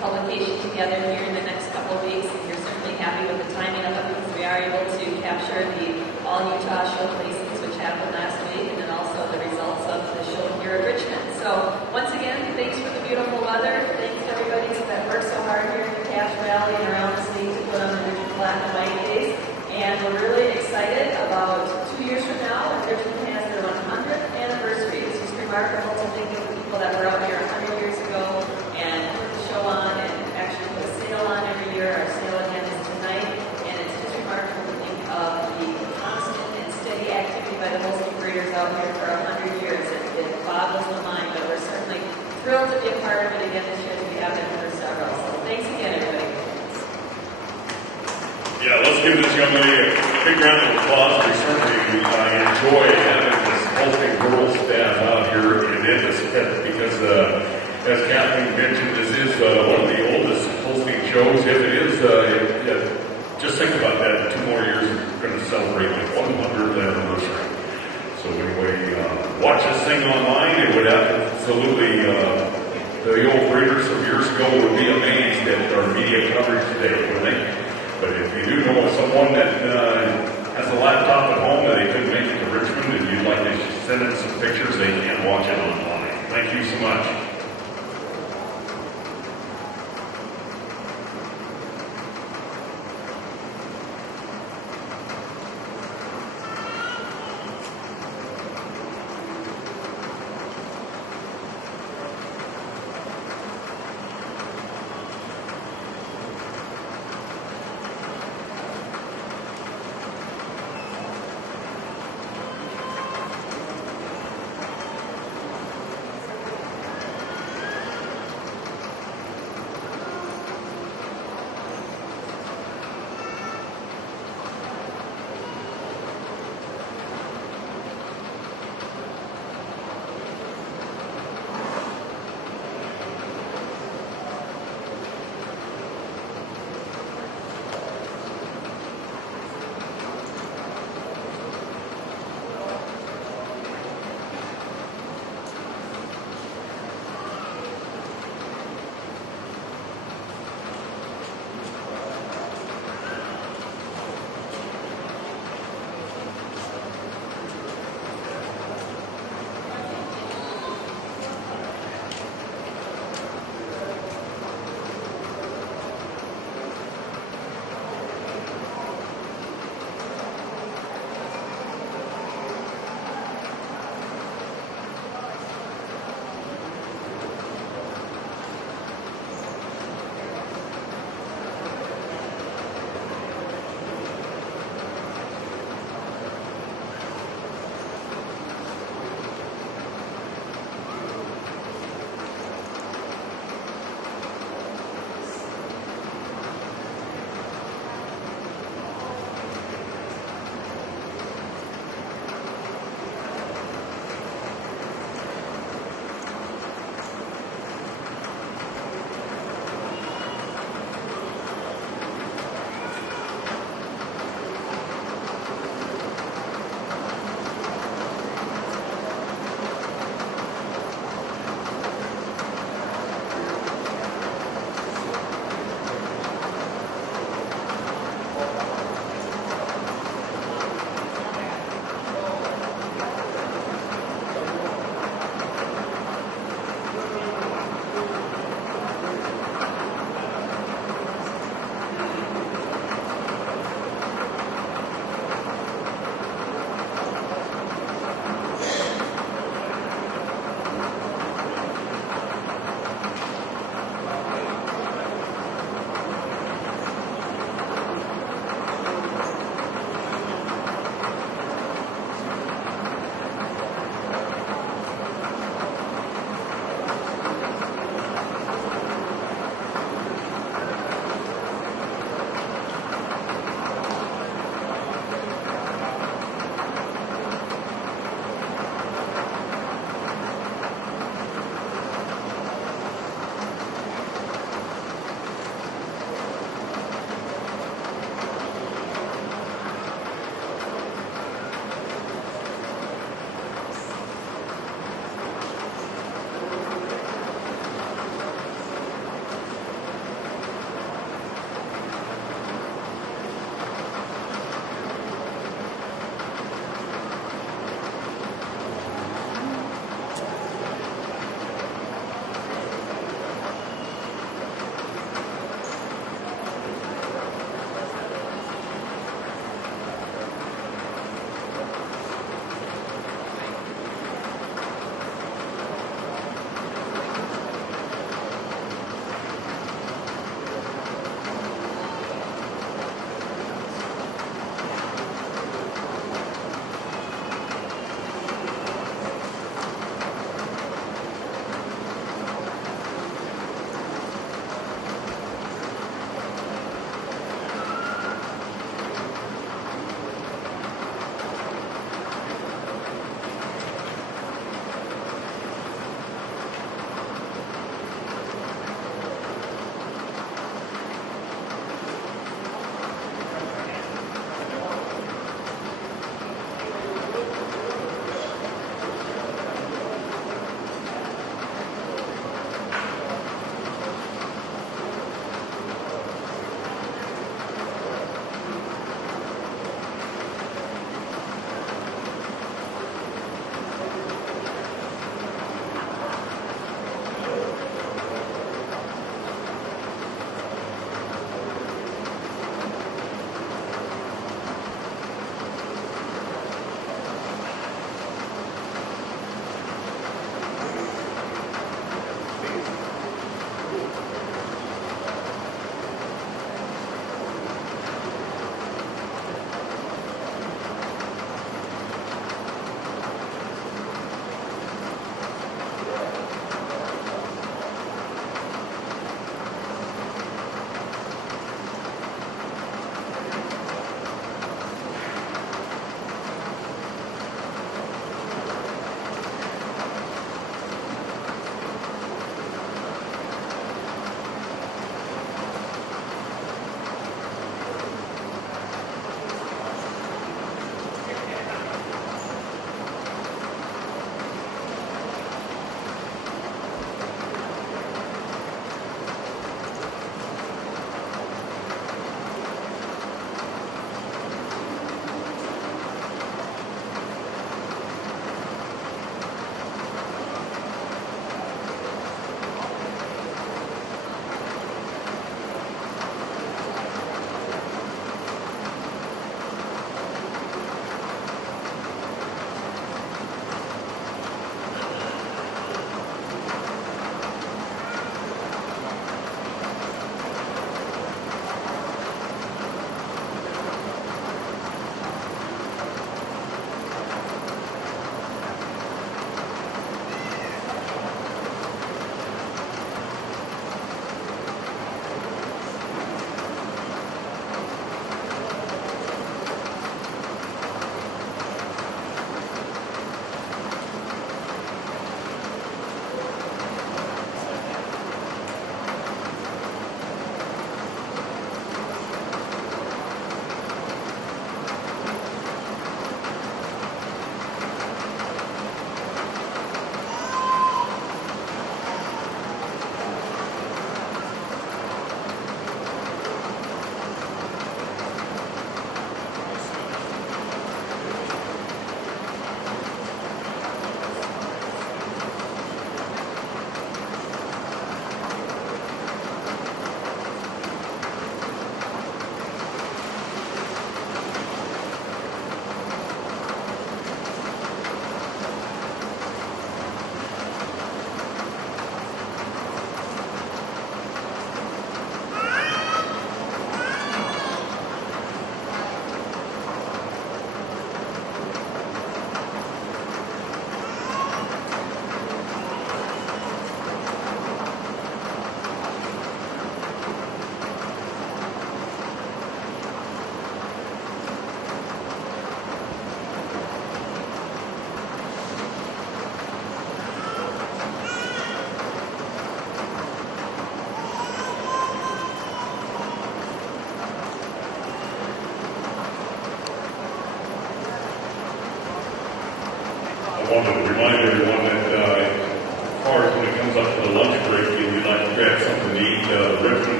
publication together here in the next couple of weeks. And we're certainly happy with the timing of it because we are able to capture the All Utah Show placings, which happened last week, and then also the results of the show here at Richmond. So once again, thanks for the beautiful weather. Thanks to everybody that worked so hard here in the Cache Valley and around the state to put on the Richmond Black and White Days. And we're really excited about 2 years from now when Richmond has their 100th anniversary. It's just remarkable to think of the people that were out here 100 years ago and put the show on and actually put a sale on every year. Our sale again is tonight, and it's just remarkable to think of the constant and steady activity by the Holstein breeders out here for 100 years. It boggles the mind, but we're certainly thrilled to be a part of it again this year as we have been for several. So thanks again, everybody. Yeah, let's give this young lady a big round of applause. We certainly enjoy having this Holstein World staff out here in this because, as Kathleen mentioned, this is one of the oldest Holstein shows. If it is, just think about that. 2 more years, we're going to celebrate the 100th anniversary. So anyway, watch this thing online. It would absolutely, the old breeders of years ago would be amazed at our media coverage today, wouldn't they? But if you do know someone that has a laptop at home that they couldn't make it to Richmond and you'd like to send them some pictures, they can watch it online. Thank you so much.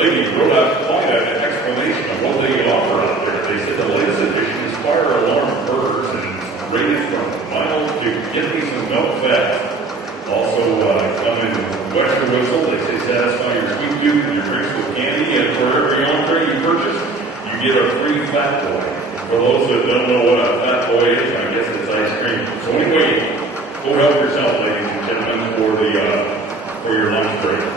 lady wrote out quite an explanation of what they offer out there. They said the latest edition is fire alarm burgers and rated from mild to kidneys and milk fat. Also, come in Western Whistle. They say satisfy your sweet tooth and your drinks with candy, and for every entree you purchase, you get a free Fat Boy. For those that don't know what a Fat Boy is, I guess it's ice cream. So anyway, go help yourself, ladies and gentlemen, for your lunch break.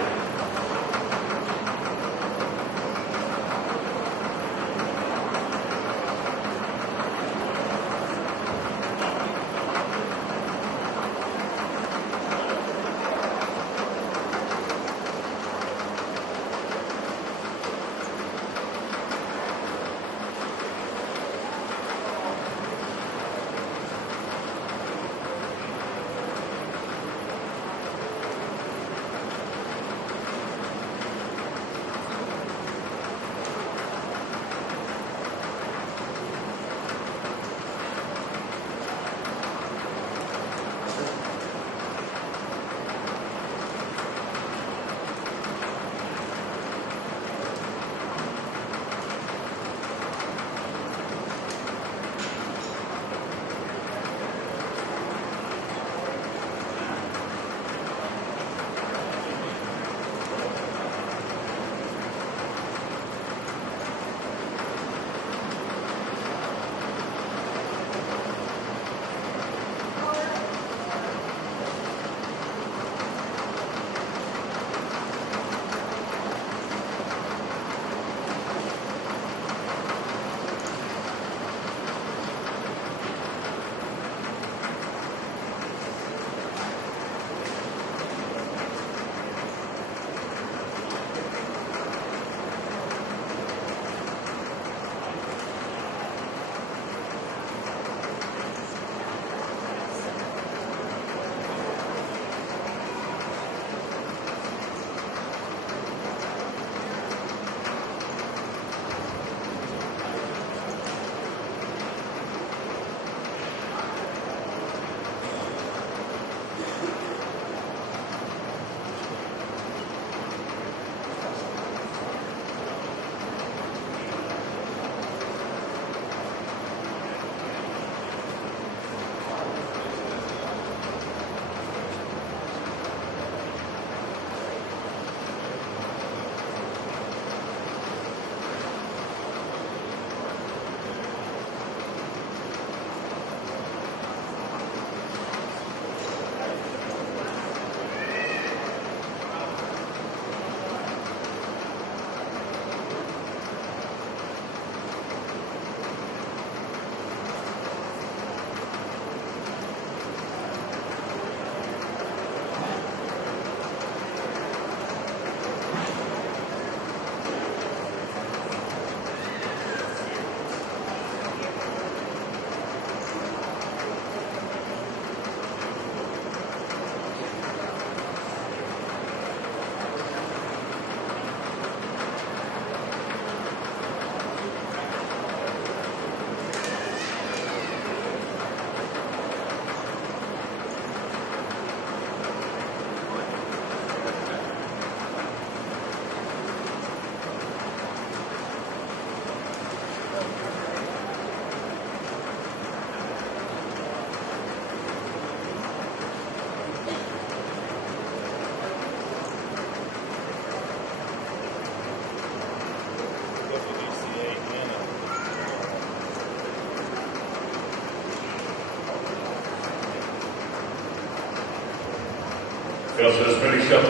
Gus has finished up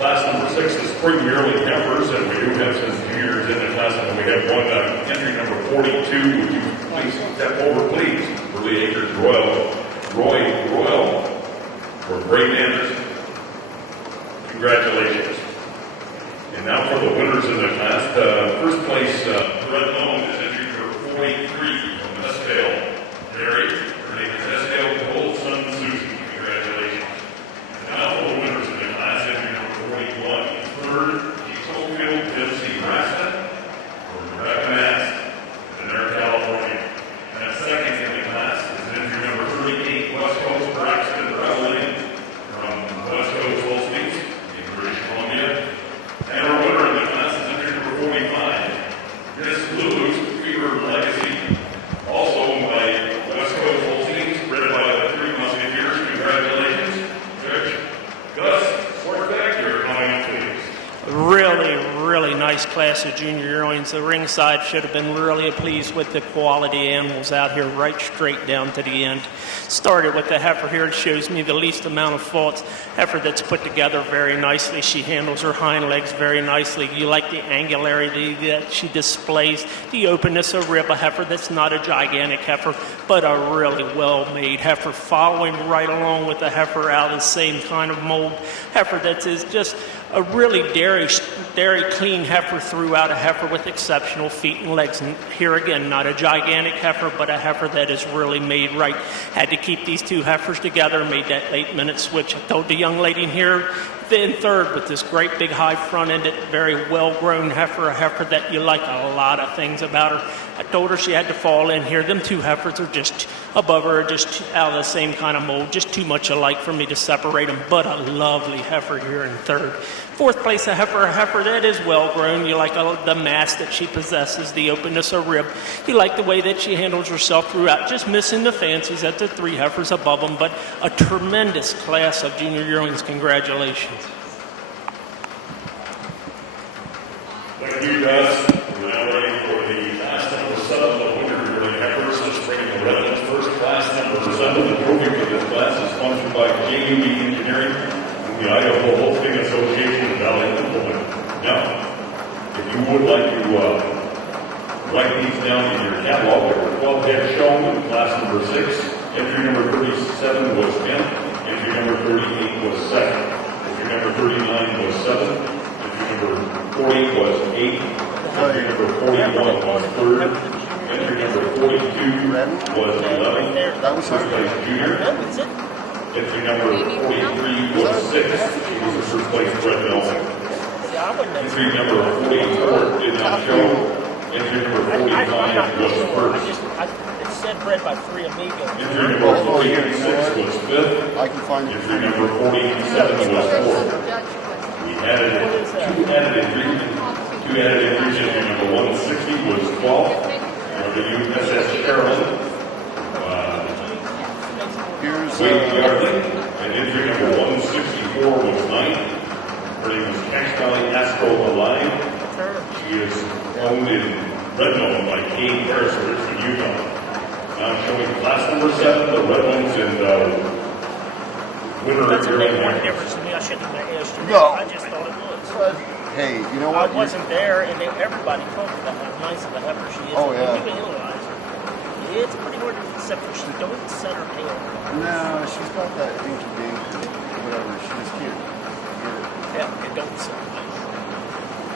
class number 6, the spring yearly campers, and we do have some juniors in the class, and we have one entry number 42. Would you please step over, please? Early Acres Roy Royal for Braden Anderson. Congratulations. And now for the winners in the class. First place, Red Lone is entry number 43 from Eskdale. Mary, her name is Eskdale Goldson Susan. Congratulations. Now for the winners in the class, entry number 41. Third, Tofield Dempsey Rasta from Rebecca Mass, Denver, California. And second in the class is entry number 38, West Coast Braxton Revelin from West Coast Holsteins in British Columbia. And our winner in the class is really nice class of junior yearlings. The ringside should have been really pleased with the quality animals out here, right straight down to the end. Started with the heifer here. It shows me the least amount of faults. Heifer that's put together very nicely. She handles her hind legs very nicely. You like the angularity that she displays, the openness of rib. A heifer that's not a gigantic heifer, but a really well-made heifer, following right along with the heifer out of the same kind of mold. Heifer that is just a really dairy clean heifer throughout, a heifer with exceptional feet and legs. And here again, not a gigantic heifer, but a heifer that is really made right. Had to keep these two heifers together, made that 8-minute switch. I told the young lady in here, in third, with this great big high front-ended, very well-grown heifer, a heifer that you like a lot of things about her. I told her she had to fall in here. Them two heifers are just above her, just out of the same kind of mold, just too much alike for me to separate them, but a lovely heifer here in third. Fourth place, a heifer that is well-grown. You like the mass that she possesses, the openness of rib. You like the way that she handles herself throughout, just missing the fancies at the three heifers above them, but a tremendous class of junior yearlings. Congratulations. Thank you, guys. We're now ready for the class number 7, the winner yearling heifers. Let's bring in the Redlands first class number 7. The trophy for this class is sponsored by JUB Engineering and the Idaho Holstein Association of Valley Implement. Now, if you would like to write these down in your catalog, there were 12 heads shown in class number 6. Entry number 37 was 10th. Entry number 38 was 2nd. Entry number 39 was 7th. Entry number 40 was 8th. Entry number 41 was 3rd. Entry number 42 was 11th. That was First place junior. Entry number 43 was 6th. He was the first place bred Nelson. Entry number 44 did not show. Entry number 45 was first. It said bred by Three Amigos. Entry number 46 was 5th. I can find it. Entry number 47 was 4th. We added two added entries. Entry number 160 was 12th. The USS Carolyn. Here's Wade Yardley. And entry number 164 was 9th. Her name was Cache Valley Astro Alive. She is owned in Redmond by Kate Harrison from Utah. Now showing class number 7, the Redlands and winner That's of a your big one own. difference to me. I shouldn't have asked you. No. I just thought it was. hey, you know I what? wasn't there, and everybody told me about how nice of a heifer she is. Oh, And yeah. when you analyze her, it's pretty hard to accept her. She don't set her tail. No, she's got that dinky dink, whatever. She just can't get it. Yeah, it don't set her tail.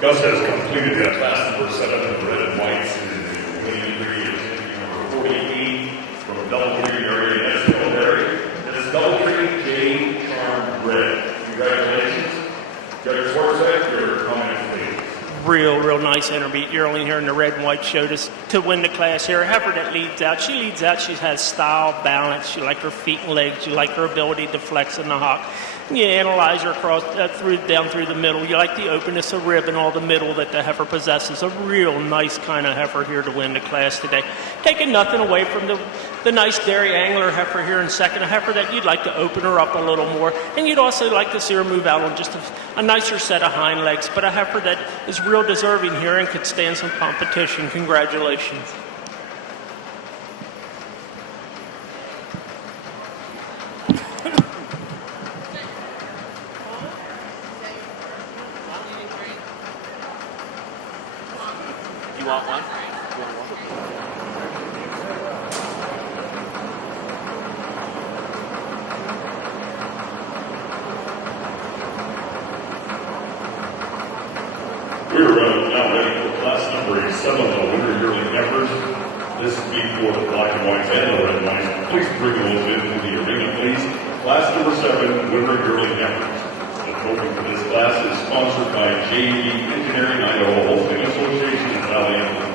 Gus has completed that class number 7 in the red and whites, and the winning degree is number 48 from Doubletree area and secondary. That is Doubletree J. Charm Red. Congratulations. Judge Swarzak, your comments, please. Real nice intermediate yearling here in the red and white showed us to win the class here. A heifer that leads out. She leads out. She has style, balance. You like her feet and legs. You like her ability to flex in the hock. You analyze her across down through the middle. You like the openness of rib and all the middle that the heifer possesses. A real nice kind of heifer here to win the class today. Taking nothing away from the nice dairy angler heifer here in second. A heifer that you'd like to open her up a little more. And you'd also like to see her move out on just a nicer set of hind legs. But a heifer that is real deserving here and could stand some competition. Congratulations. You want one? We're now ready for class number 7 of the winter yearling heifers. This is for the black and whites and the red and whites. Please bring a little bit into the arena, please. Class number 7, winter yearling heifers. The voting for this class is sponsored by JV Engineering Idaho Holstein Association in Valley Inland.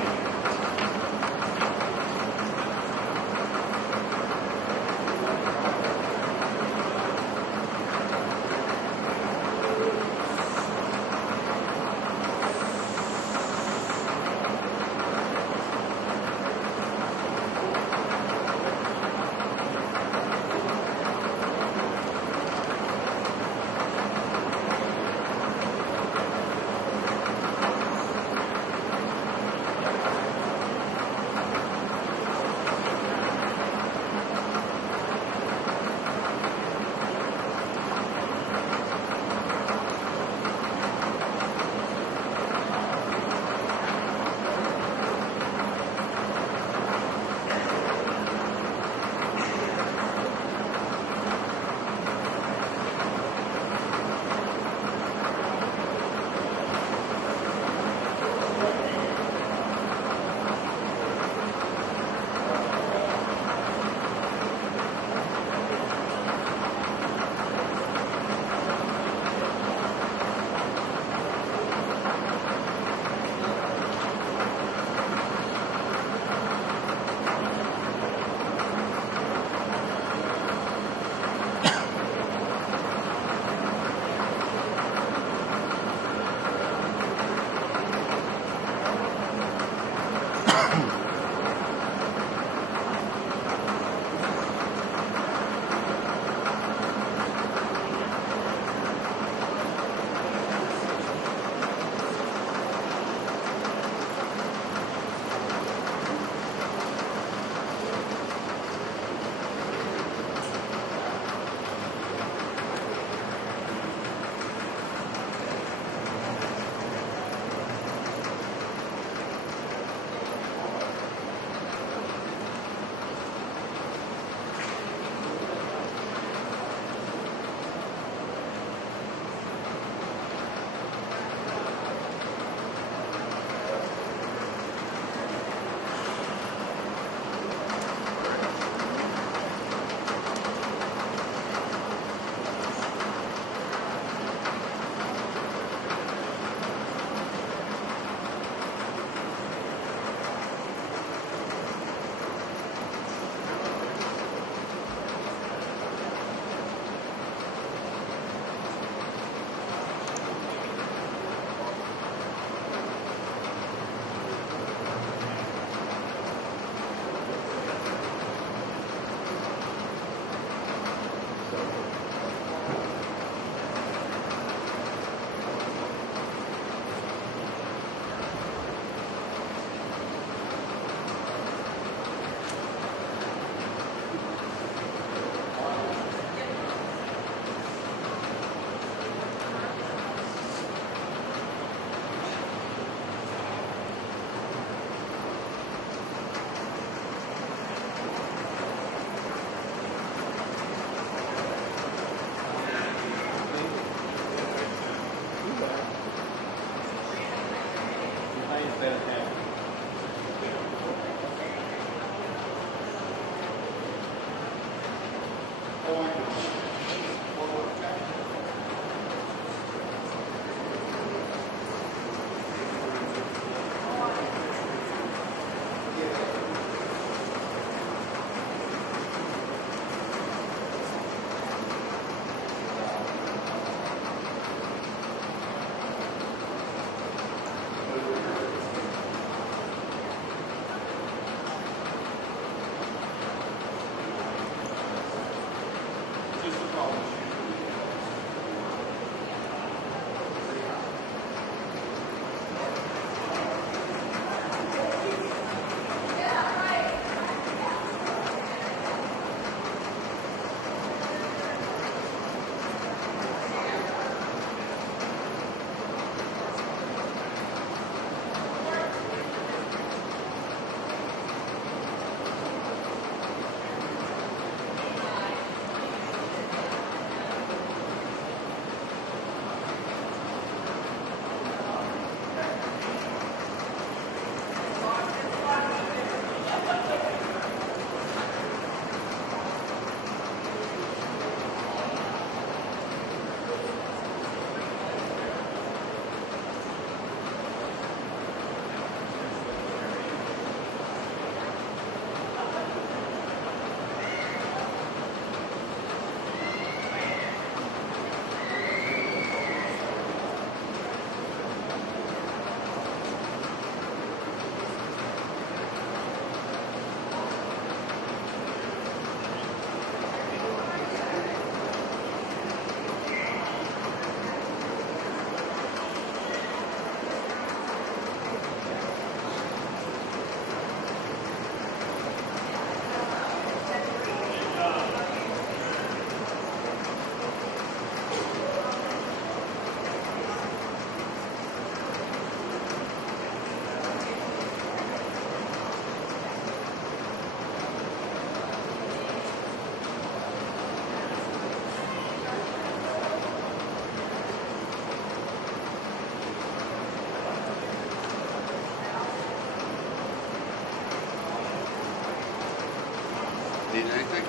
Need anything?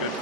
Good.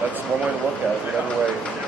That's one way to look at it. The other way,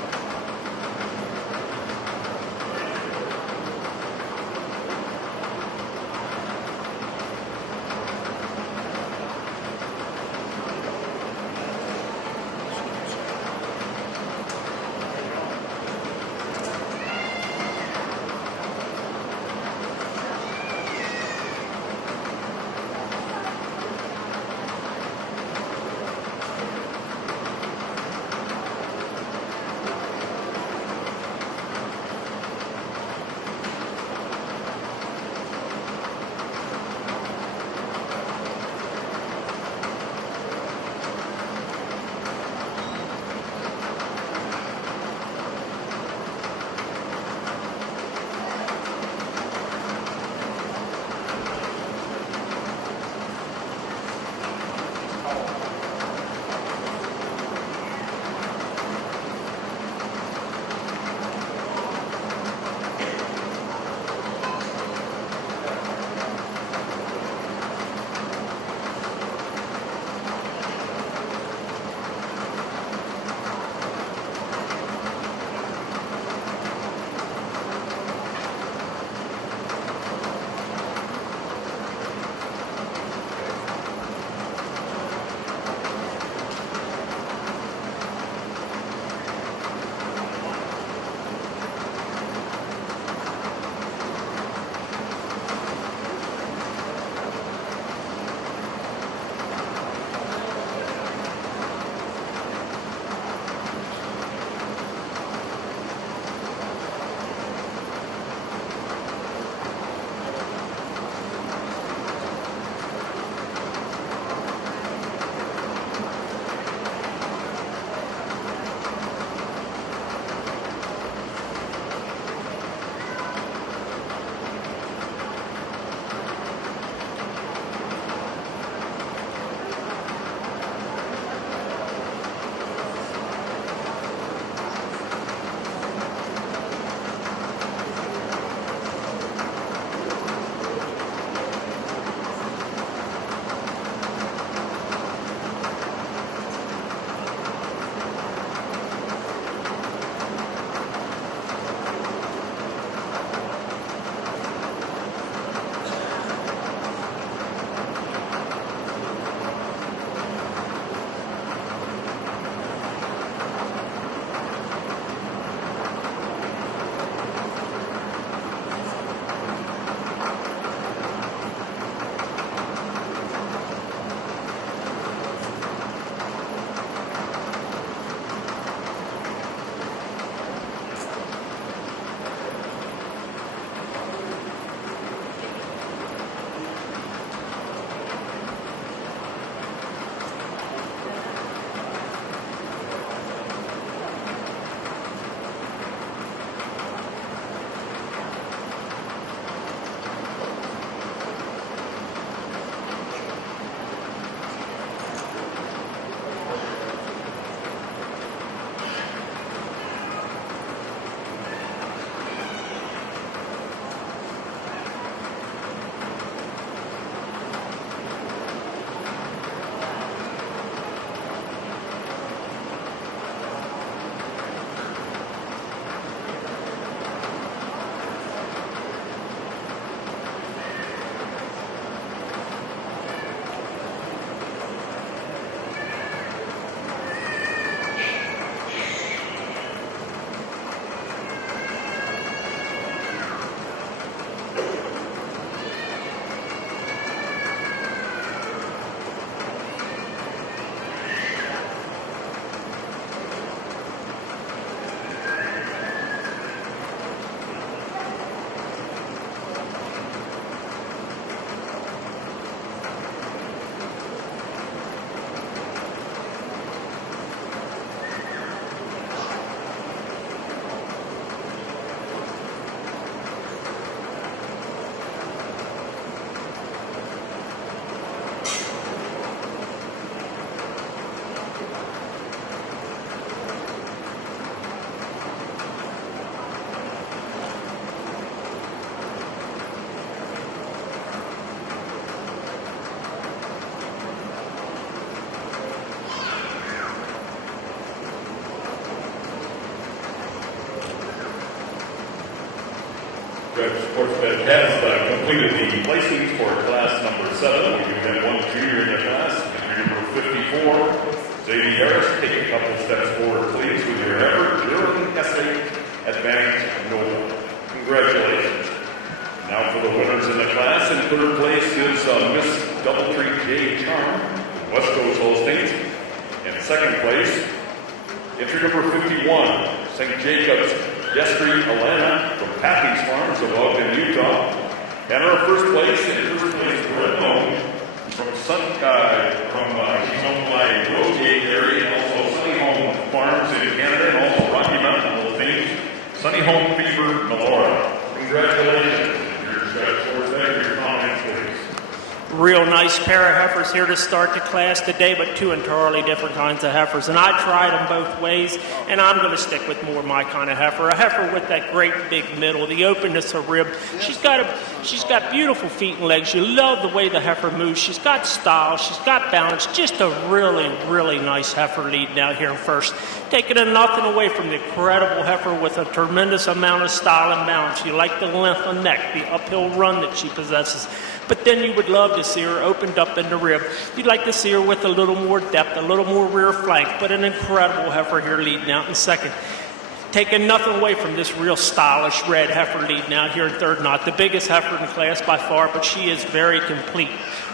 Judge Sportsbet has completed the placings for class number 7. We do have one junior in the class, entry number 54, Zadie Harris. Take a couple steps forward, please, with your effort. Geraldine Estate Advanced Nova. Congratulations. Now for the winners in the class. In third place is Miss Doubletree J. Charm, West Coast Holsteins. In second place, entry number 51, St. Jacobs Destry Alana from Pappy's Farms of Ogden, Utah. And our first place, Red Bone from she's owned by Rosegate area, and also Sunny Home Farms in Canada, and also Rocky Mountain Holsteins, Sunny Home Fever, Melora. Congratulations. Your comments, please. Real nice pair of heifers here to start the class today, but two entirely different kinds of heifers. And I tried them both ways, and I'm going to stick with more my kind of heifer. A heifer with that great big middle, the openness of rib. She's got beautiful feet and legs. You love the way the heifer moves. She's got style. She's got balance. Just a really, really nice heifer leading out here in first. Taking nothing away from the incredible heifer with a tremendous amount of style and balance. You like the length of neck, the uphill run that she possesses. But then you would love to see her opened up in the rib. You'd like to see her with a little more depth, a little more rear flank, but an incredible heifer here leading out in second. Taking nothing away from this real stylish red heifer leading out here in third. Not the biggest heifer in the class by far, but she is very complete.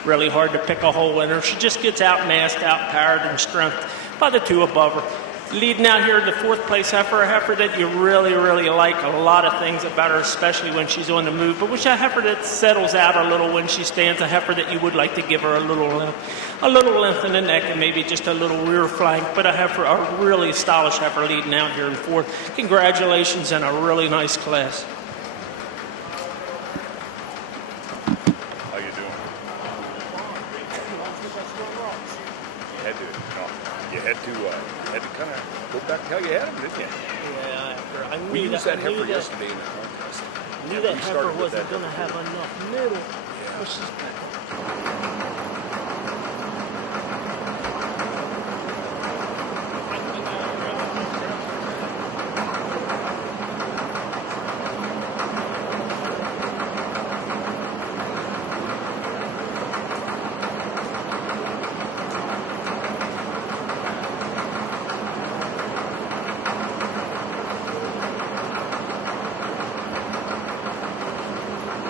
Really hard to pick a hole in her. She just gets outmassed, outpowered in strength by the two above her. Leading out here in the fourth place heifer, a heifer that you really, really like. A lot of things about her, especially when she's on the move, but which a heifer that settles out a little when she stands, a heifer that you would like to give her a little length in the neck and maybe just a little rear flank, but a heifer, a really stylish heifer leading out here in fourth. Congratulations and a really nice class. How you doing? You had to kind of go back to how you had them, didn't you? Yeah, I knew We used that heifer that, yesterday in the contest. I knew that heifer wasn't going to have enough middle. Yeah. But she's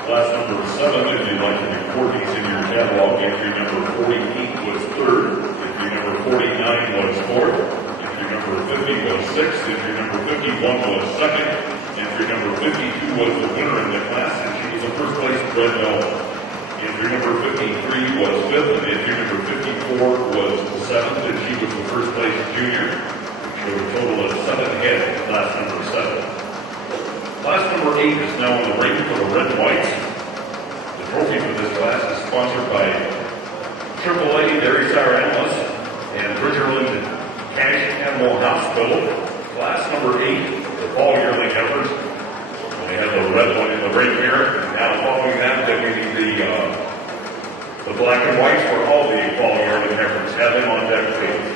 Class number 7, if you'd like to record these in your catalog, entry number 48 was third, entry number 49 was fourth, entry number 50 was sixth, entry number 51 was second, entry number 52 was the winner in the class, and she was a first place bred Velvet. Entry number 53 was fifth, and entry number 54 was seventh, and she was the first place junior. She showed a total of 7 head in class number 7. Class number 8 is now in the ring for the Red and Whites. The trophy for this class is sponsored by AAA Dairy Sire Animals and Bridgerland Cash Animal Hospital. Class number 8, the fall yearling heifers. They have the red one in the ring here. Now following that, then we need the black and whites for all the fall yearling heifers. Have them on deck, please.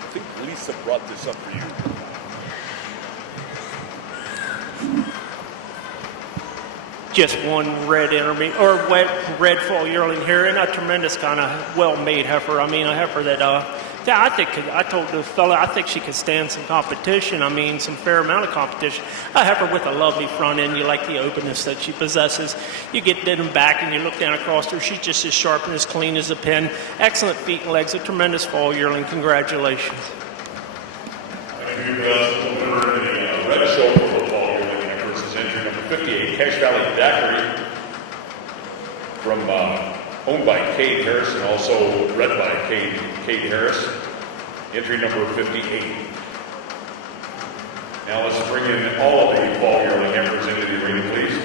I think Lisa brought this up for you. just one red red fall yearling here, and a tremendous kind of well-made heifer. I mean, a heifer that I told the fella I think she could stand some competition. I mean, some fair amount of competition. A heifer with a lovely front end. You like the openness that she possesses. You get dead back and you look down across her. She's just as sharp and as clean as a pin. Excellent feet and legs. A tremendous fall yearling. Congratulations. Thank you, the winner in the red show for the fall yearling versus entry number 58, Cache Valley Daiquiri, from owned by Cade Harris and also read by Cade Harris. Entry number 58. Now let's bring in all of the fall yearling heifers into the arena, please.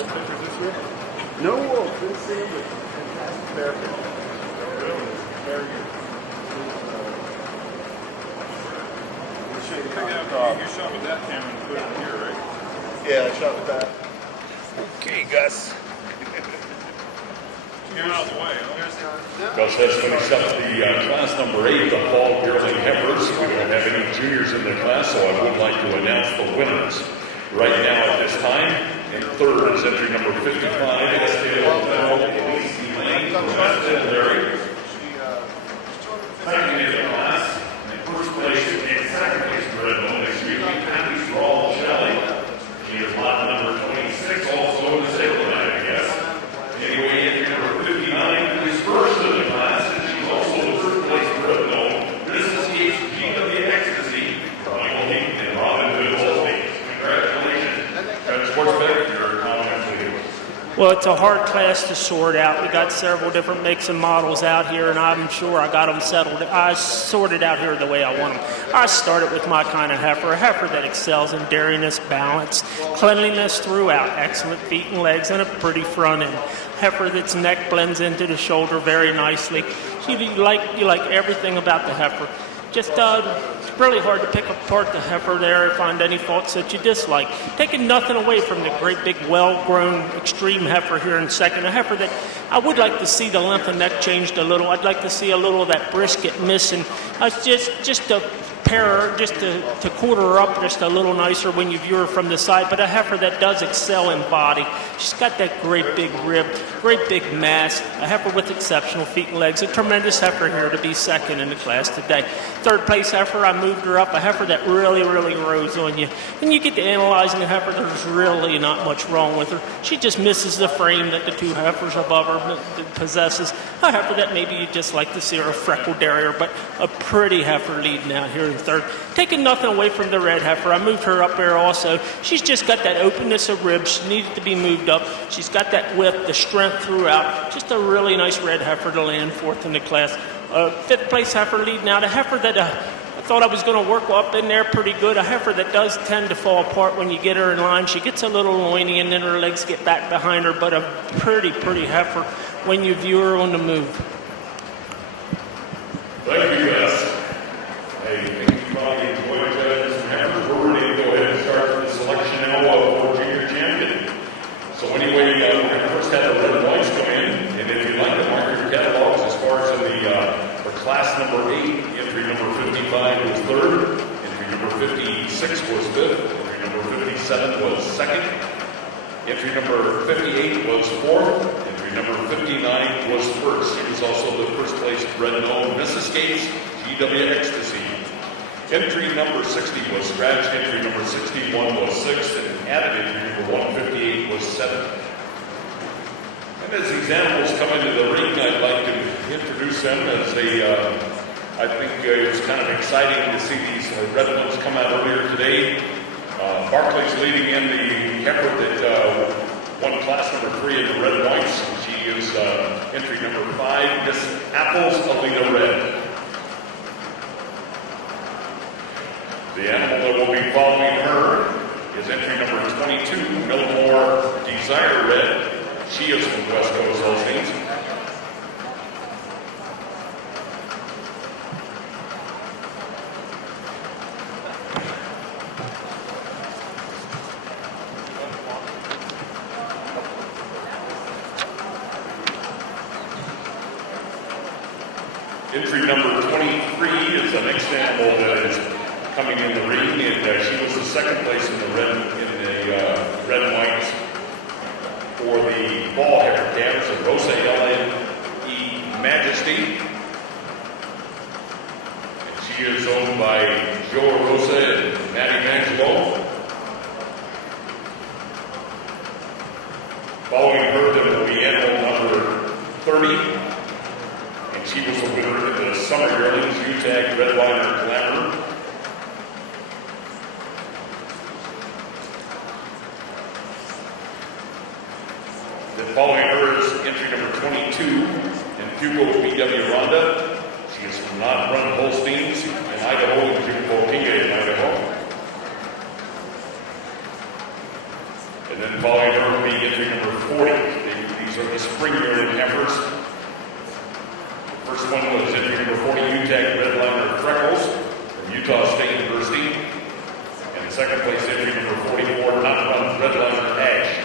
old pictures this year? No, good seeing you. Fantastic bear pictures. Really, very good. You shot with that camera and put it here, right? Yeah, I shot with that. Okay, Gus. Get out of the way. Gus has finished up the class number 8, the fall yearling heifers. We don't have any juniors in the class, so I would like to announce the winners. Right now at this time, in third is entry number 55, Esteban Elise Lane from Massachusetts. Second is the class. In first place and second place for Red Bone is Yuki Patty Strahl Shelley. She is lot number 26, also in the sacred line, I guess. Anyway, entry number 59 is first in the class, and she's also the first place for Red Bone. This is GW Ecstasy, Michael Heaton and Robin Hood. Congratulations. Sportsback, your comments, please. Well, it's a hard class to sort out. We got several different makes and models out here, and I'm sure I got them settled. I sorted out here the way I want them. I started with my kind of heifer, a heifer that excels in dairiness, balance, cleanliness throughout, excellent feet and legs, and a pretty front end. Heifer that's neck blends into the shoulder very nicely. You like everything about the heifer. Just it's really hard to pick apart the heifer there or find any faults that you dislike. Taking nothing away from the great big well-grown extreme heifer here in second, a heifer that I would like to see the length of neck changed a little. I'd like to see a little of that brisket missing. Just to pair her, just to quarter her up just a little nicer when you view her from the side, but a heifer that does excel in body. She's got that great big rib, great big mass, a heifer with exceptional feet and legs, a tremendous heifer here to be second in the class today. Third place heifer, I moved her up, a heifer that really, really grows on you. When you get to analyzing a heifer, there's really not much wrong with her. She just misses the frame that the two heifers above her possesses. A heifer that maybe you just like to see her, a freckled dairy, but a pretty heifer leading out here in third. Taking nothing away from the red heifer, I moved her up there also. She's just got that openness of ribs. She needed to be moved up. She's got that width, the strength throughout. Just a really nice red heifer to land fourth in the class. Fifth place heifer leading out, a heifer that I thought I was going to work up in there pretty good. A heifer that does tend to fall apart when you get her in line. She gets a little loiny and then her legs get back behind her, but a pretty heifer when you view her on the move. Thank you, Gus. Hey, thank you, probably enjoyed some heifers. We're ready to go ahead and start the selection now for junior champion. So anyway, we're going to first have the red whites come in, and if you'd like to mark your catalogs as far as in the for class number 8, entry number 55 was third, entry number 56 was fifth, entry number 57 was second, entry number 58 was fourth, entry number 59 was first. She was also the first place red known Mrs. Gates, GW Ecstasy. Entry number 60 was scratched, entry number 61 was sixth, and added entry number 158 was seventh. And as these animals come into the ring, I'd like to introduce them as I think it was kind of exciting to see these red ones come out earlier today. Barclay's leading in the heifer that won class number 3 in the red whites. She is entry number 5, Miss Apples Alita Red. The animal that will be following her is entry number 22, Millmore Desire Red. She is from West Coast Holsteins. Entry number 23 is the next animal that is coming in the ring, and she was the second place in the red and whites for the ball heifer calves of Rosa LNE Majesty. And she is owned by Joe Rosa and Maddie Mangelo. Following her, there will be animal number 30. And she was the winner in the Summer Yearlings UTAG Redliner Glamour. Then following her is entry number 22 in Hugo BW Rhonda. She is from Not Run Holsteins in Idaho and Jukotinga in Idaho. And then following her will be entry number 40. These are the spring yearling heifers. First one was entry number 40, UTAG Redliner Freckles from Utah State University. And the second place entry number 44, Not Run Redliner Ash.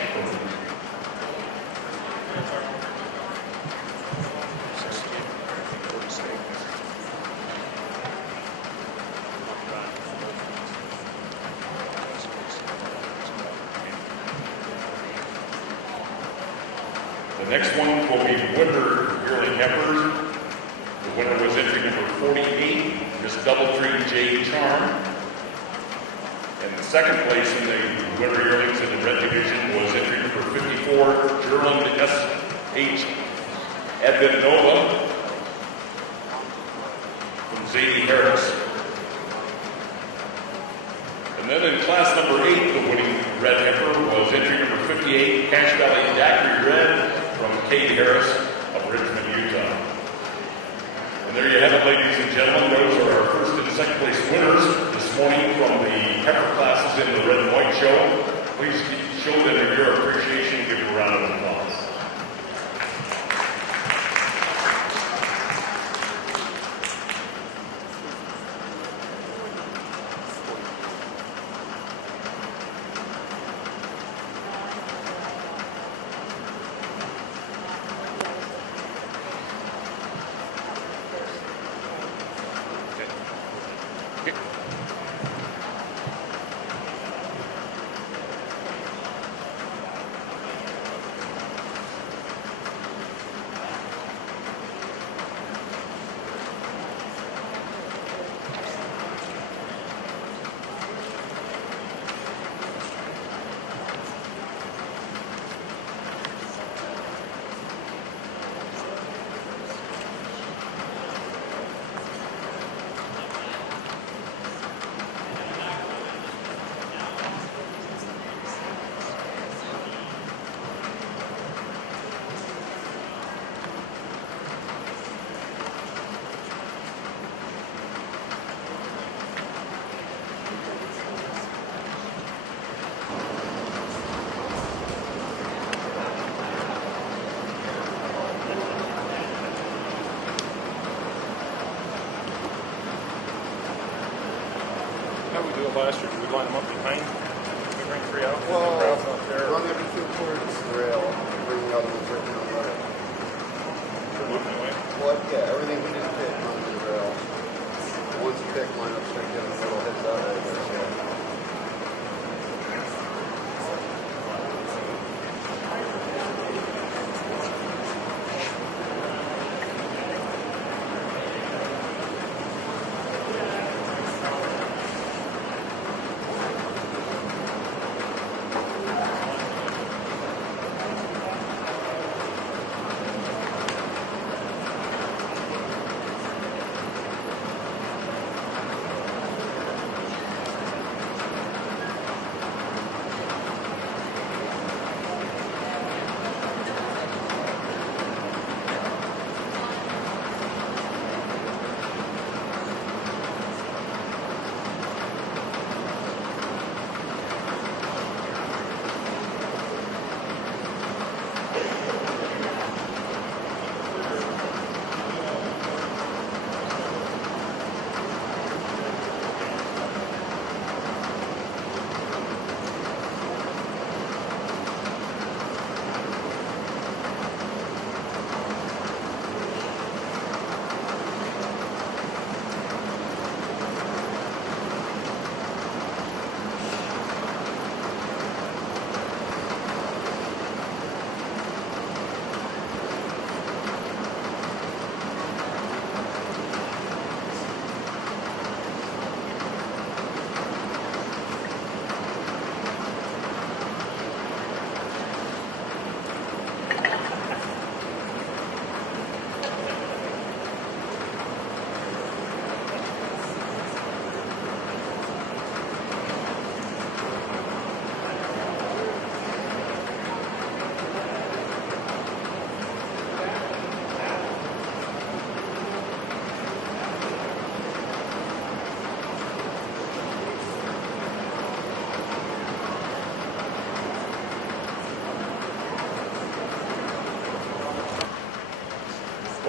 The next one will be Winter Yearling Heifers. The winner was entry number 48, Miss Doubletree J. Charm. And the second place in the Winter Yearlings in the red division was entry number 54, Gerland S.H. Advenova from Zadie Harris. And then in class number 8, the winning red heifer was entry number 58, Cache Valley Daiquiri Red from Kate Harris of Richmond, Utah. And there you have it, ladies and gentlemen. Those are our first and second place winners this morning from the heifer classes in the red and white show. Please show them your appreciation and give them a round of applause. How did we do it last year? Did we line them up behind? We bring 3 out? Well, The crowd's not there. run everything towards the rail, bring the other ones right down the rail. We're moving away. What? Yeah, everything we didn't pick on the rail. The ones you pick line up straight down the middle, heads out right there. So.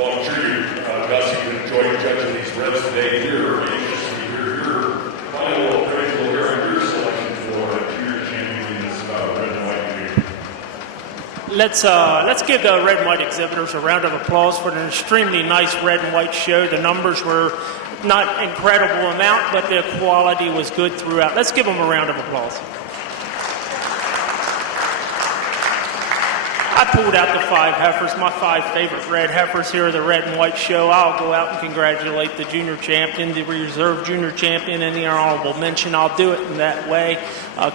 Well, I'm sure you, Gus, you can enjoy judging these reds today here. Anxious to hear your final appraisal here on your selection for junior champion in this red and white division. Let's give the red and white exhibitors a round of applause for an extremely nice red and white show. The numbers were not incredible amount, but the quality was good throughout. Let's give them a round of applause. I pulled out the 5 heifers, my 5 favorite red heifers here at the red and white show. I'll go out and congratulate the junior champion, the reserve junior champion, and the honorable mention. I'll do it in that way.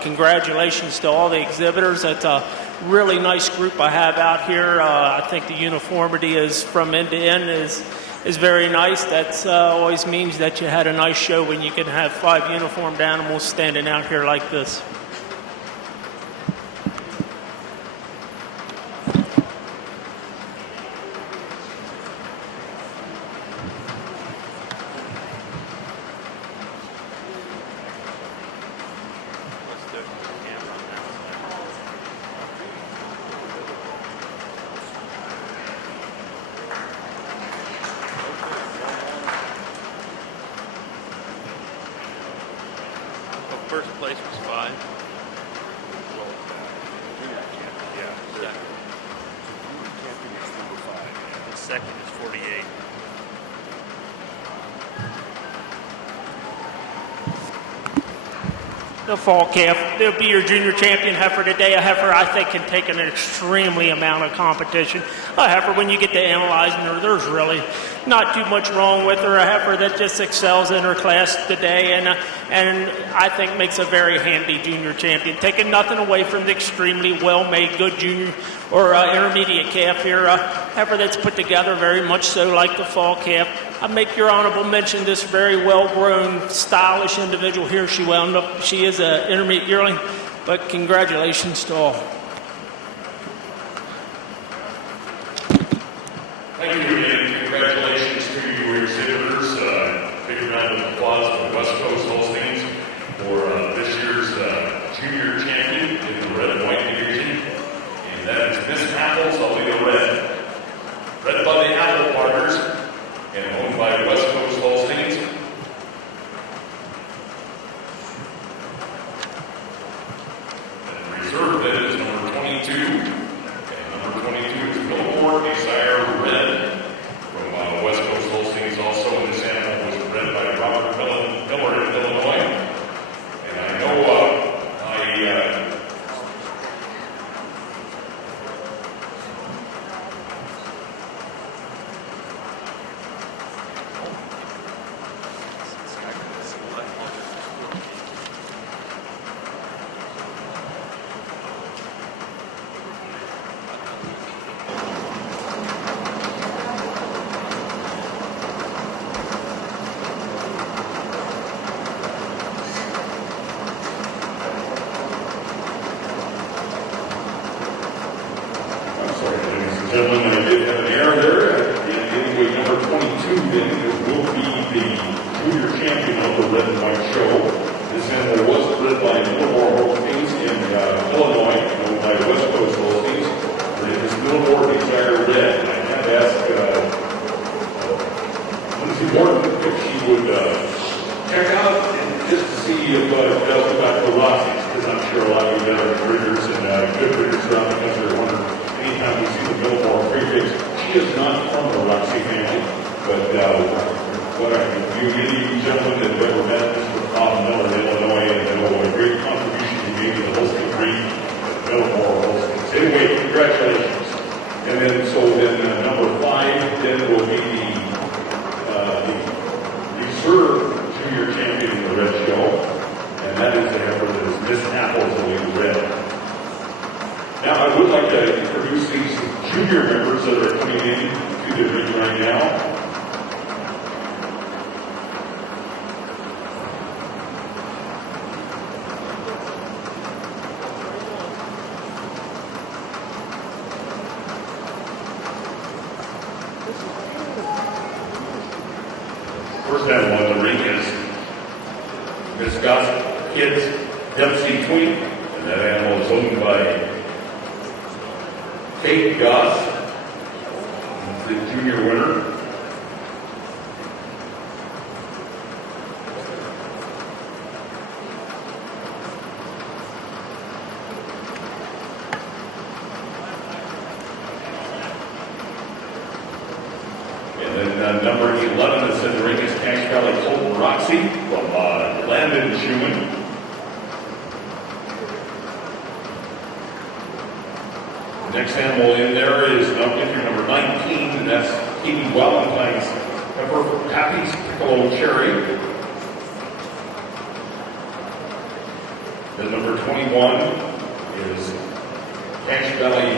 Congratulations to all the exhibitors. That's a really nice group I have out here. I think the uniformity is from end to end is very nice. That always means that you had a nice show when you can have 5 uniformed animals standing out here like this. First place was 5. Yeah. Champion is number 5. The second is 48. The fall calf, they'll be your junior champion heifer today. A heifer I think can take an extremely amount of competition. A heifer, when you get to analyzing her, there's really not too much wrong with her. A heifer that just excels in her class today, and I think makes a very handy junior champion. Taking nothing away from the extremely well-made, good junior or intermediate calf here. A heifer that's put together very much so like the fall calf. I make your honorable mention this very well-grown, stylish individual here. She is an intermediate yearling, but congratulations to all. Thank you again. Congratulations to your exhibitors. Big round of applause for the West Coast Holsteins for this year's junior champion in the red and white division. And that is Miss Apples, Alita Red. Bred by the Apple Partners and owned by West Coast Holsteins. And reserve bid is number 22. And number 22 is Billboard Desire Red from West Coast Holsteins. Also, this animal was bred by Robert Miller in Illinois. And I know gentlemen, I did have an error there. Anyway, number 22 then will be the junior champion of the red and white show. This animal was bred by Millmore Holsteins in Illinois, owned by West Coast Holsteins. Her name is Billboard Desire Red. I had to ask Lindsay Morton if she would check out and just to see if Delta got the Rossies, because I'm sure a lot of you other breeders and good breeders around the country are wondering anytime we see the Millmore prefix. She is not from the Rossi family, but what I view any of you gentlemen that have ever met Mr. Bob Miller in Illinois and know what a great contribution he made to the Holstein breed at Millmore Holsteins. Anyway, congratulations. And then, number 5 then will be the reserve junior champion in the red show, and that is the heifer that is Miss Apples Alita Red. Now, I would like to introduce these junior members that are coming in to the ring right now. First animal in the ring is Miss Scott's Kids Dempsey Queen, and that animal is owned by Kate Goss. the junior winner. And then number 11 that said the ring is Cache Valley Colton Roxy from Landon Schumann. The next animal in there is entry number 19, and that's Katie Valentine's heifer, Happy's Piccolo Cherry. Then number 21 is Cache Valley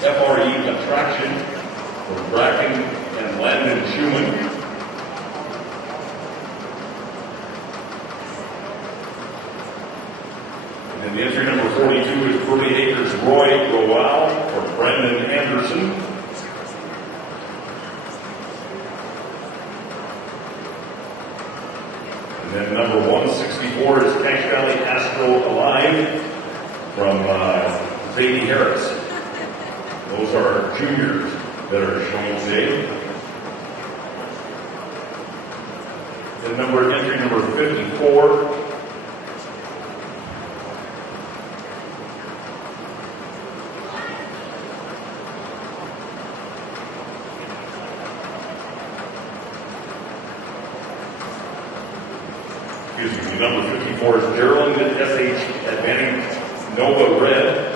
FRE Attraction from Bracken and Landon Schumann. And then the entry number 42 is Burley Acres Roy Rowell for Brendan Anderson. And then number 164 is Cache Valley Astro Alive from Zadie Harris. Those are our juniors that are showing today. And entry number 54 number 54 is Geraldine SH Advantage Nova Red.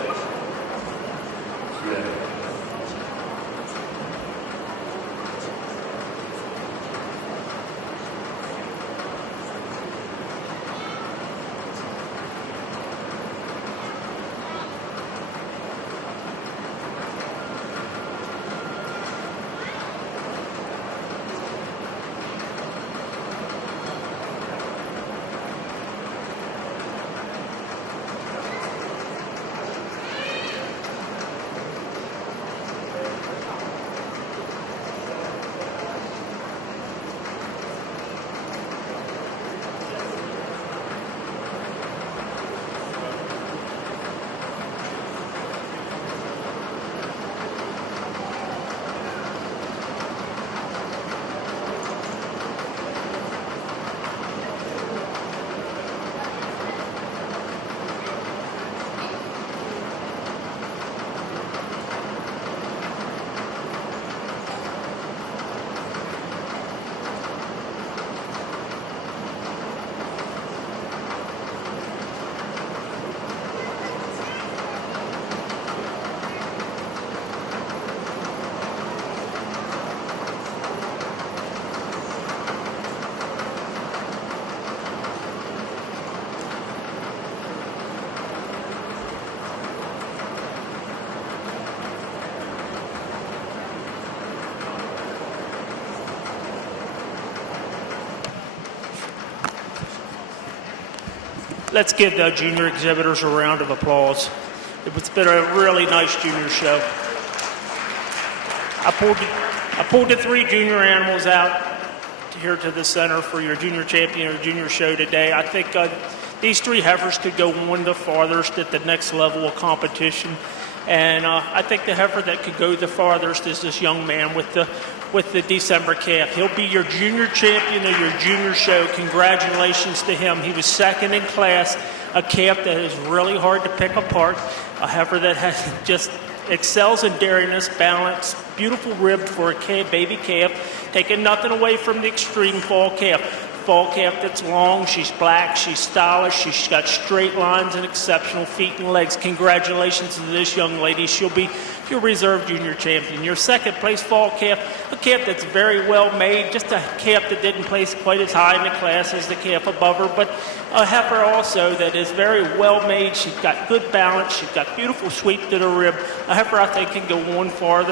Let's give the junior exhibitors a round of applause. It's been a really nice junior show. I pulled the 3 junior animals out here to the center for your junior champion or junior show today. I think these 3 heifers could go one the farthest at the next level of competition. And I think the heifer that could go the farthest is this young man with the December calf. He'll be your junior champion of your junior show. Congratulations to him. He was second in class, a calf that is really hard to pick apart, a heifer that has just excels in dairiness, balance, beautiful rib for a baby calf, taking nothing away from the extreme fall calf. Fall calf that's long, she's black, she's stylish, she's got straight lines and exceptional feet and legs. Congratulations to this young lady. She'll be your reserve junior champion. Your second place fall calf, a calf that's very well made, just a calf that didn't place quite as high in the class as the calf above her, but a heifer also that is very well made. She's got good balance, she's got beautiful sweep to the rib. A heifer I think can go one far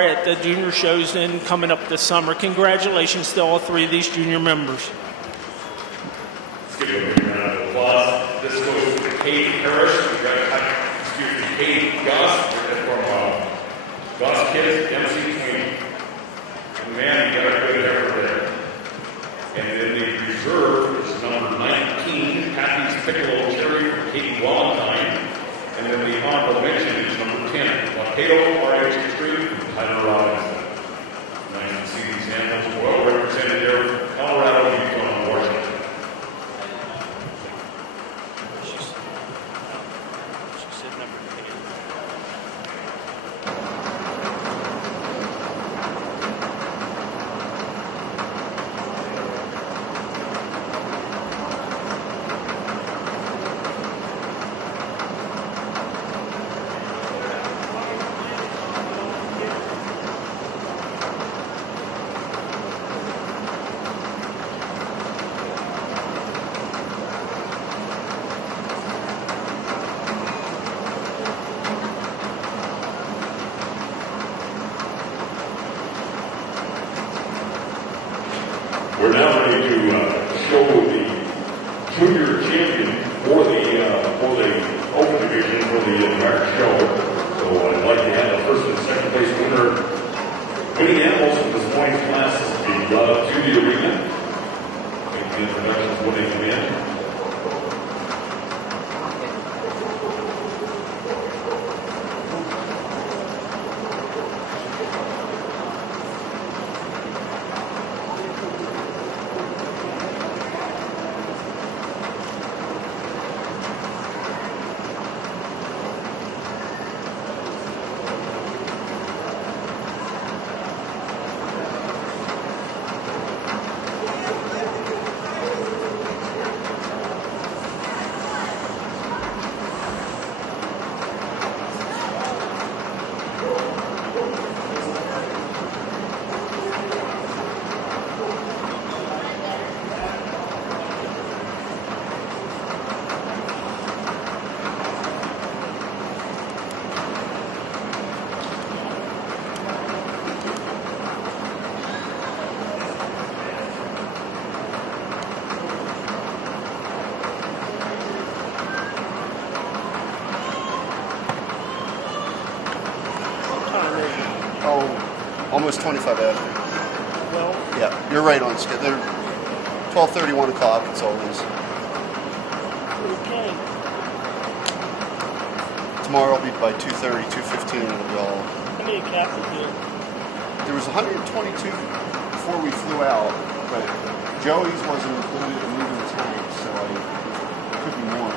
at the junior shows and coming up this summer. Congratulations to all 3 of these junior members. Let's give a big round of applause. This goes to Kate Harris. Kate Goss from Goss Kids, MC Twin. And man, you got a good heifer there. And then the reserve is number 19, Happy's Piccolo Cherry from Katie Valentine. And then the honorable mention is number 10, Potato RH Extreme from Tyler Robinson. show the junior champion for the open division for the entire show. So I'd like to have the first and second place winner winning animals from this morning's class be brought up to the arena. Make the introductions when they come in. Almost 25 after. Well, Yeah, you're right on schedule. They're 12:30, 1 o'clock. It's always. okay. Tomorrow I'll be by 2:30, 2:15. It'll be all. How many captains here? There was 122 before we flew out, but Joey's wasn't included in moving the tank, so it could be more.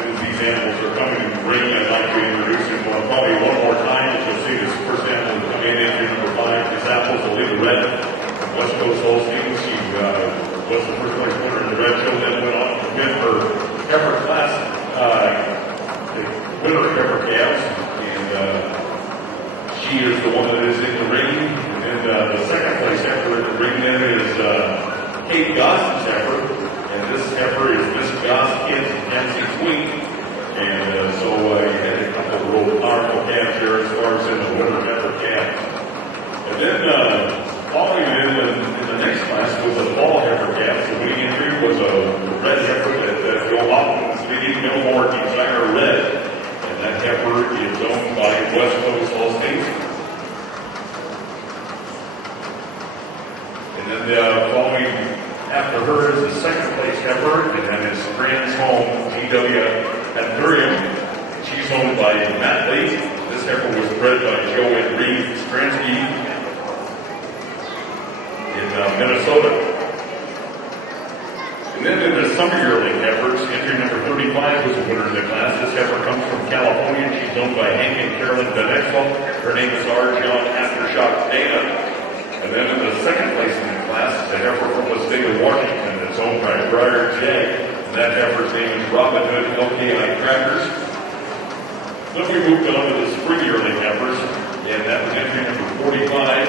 These animals are coming in the ring. I'd like to introduce him probably one more time. As you'll see, this first animal come in entry number 5. This apple's a little red. West Coast Holstein. She was the first place winner in the red show. Then went on to win her heifer class, the winner of heifer calves, and she is the one that is in the ring. And the second place heifer in the ring then is Kate Goss's heifer. And this heifer is Miss Goss Kids Nancy Twink. And so you had a couple of real powerful calves here as far as in the winter heifer calves. And then following in the next class was a fall heifer calf. The winning entry was a red heifer that Joe Hopkins didn't know more desire red. And that heifer is owned by West Coast Holstein. And then following after her is the second place heifer, and that is Grand's Home, GW at Miriam. She's owned by Matt Lee. This heifer was bred by Joe and Reed Stransky in Minnesota. And then in the summer yearling heifers, entry number 35 was a winner in the class. This heifer comes from California. She's owned by Hank and Carolyn Van Exel. Her name is R. John Aftershock Dana. And then in the second place in the class is a heifer from the state of Washington that's owned by Briar J. And that heifer's name is Robin Hood LKI Crackers. Then we moved on to the spring yearling heifers, and that was entry number 45.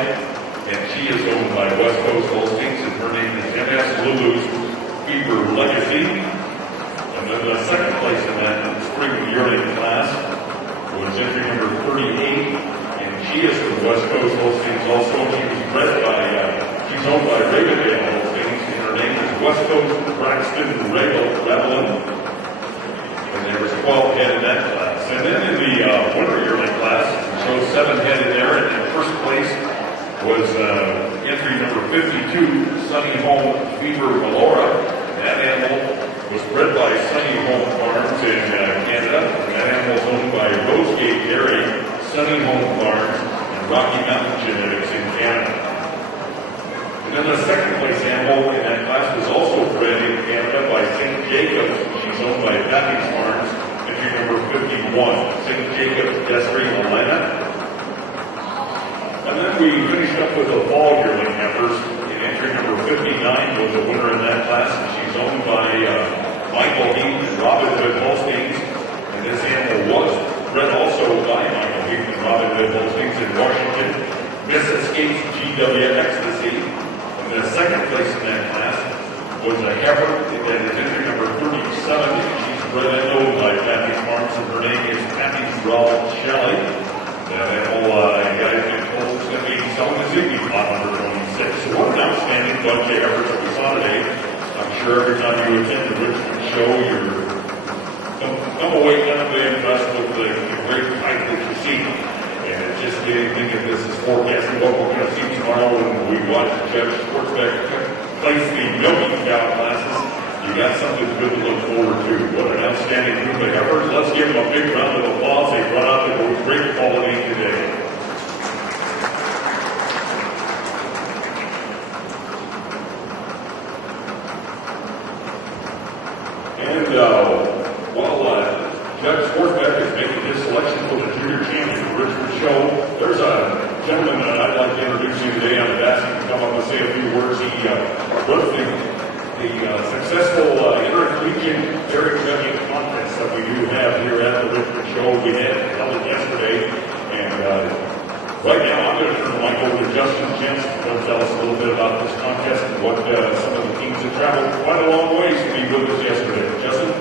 And she is owned by West Coast Holsteins, and her name is MS Lulu's Fever Legacy. And then the second place in that spring yearling class was entry number 38. She is from West Coast Holsteins also. She was bred by, she's owned by Ravendale Holsteins, and her name is West Coast Braxton Ravelin. And there was 12 head in that class. And then in the winter yearling class, we showed 7 head in there, and in first place was entry number 52, Sunny Home Fever Melora. That animal was bred by Sunny Home Farms in Canada. And that animal is owned by Rosegate Dairy, Sunny Home Farms, and Rocky Mountain Genetics in Canada. then the second place animal in that class was also bred in Canada by St. Jacobs. She's owned by Patty's Farms, entry number 51. St. Jacobs Desiree Helena. And then we finished up with the fall yearling heifers. In entry number 59 was the winner in that class, and she's owned by Michael Heath and Robin Hood Holsteins. And this animal was bred also by Michael Heath and Robin Hood Holsteins in Washington. Miss Escapes GW Ecstasy. And the second place in that class was a heifer that is entry number 37. She's bred and owned by Patty's Farms, and her name is Patty Rawl Shelley. That animal, guys, it's going to be selling this evening, lot number 26. So what an outstanding bunch of heifers that we saw today. I'm sure every time you attend the Richmond show, you're come away kind of impressed with the great type that you see. And it's just getting thinking this is forecasting what we're going to see tomorrow when we watch Jeff Sportsback place the milking cow classes. You got something good to look forward to. What an outstanding group of heifers. Let's give them a big round of applause. They brought out the great quality today. And while Judge Sportsback is making his selection for the Junior Champion Richmond Show, there's a gentleman that I'd like to introduce you today. I'm asking him to come up and say a few words. He runs the successful intercollegiate dairy judging contest that we do have here at the Richmond Show. We had it held yesterday, and right now I'm going to turn the mic over to Justin Jensen to tell us a little bit about this contest and what some of the teams that traveled quite a long ways to be with us yesterday. Justin?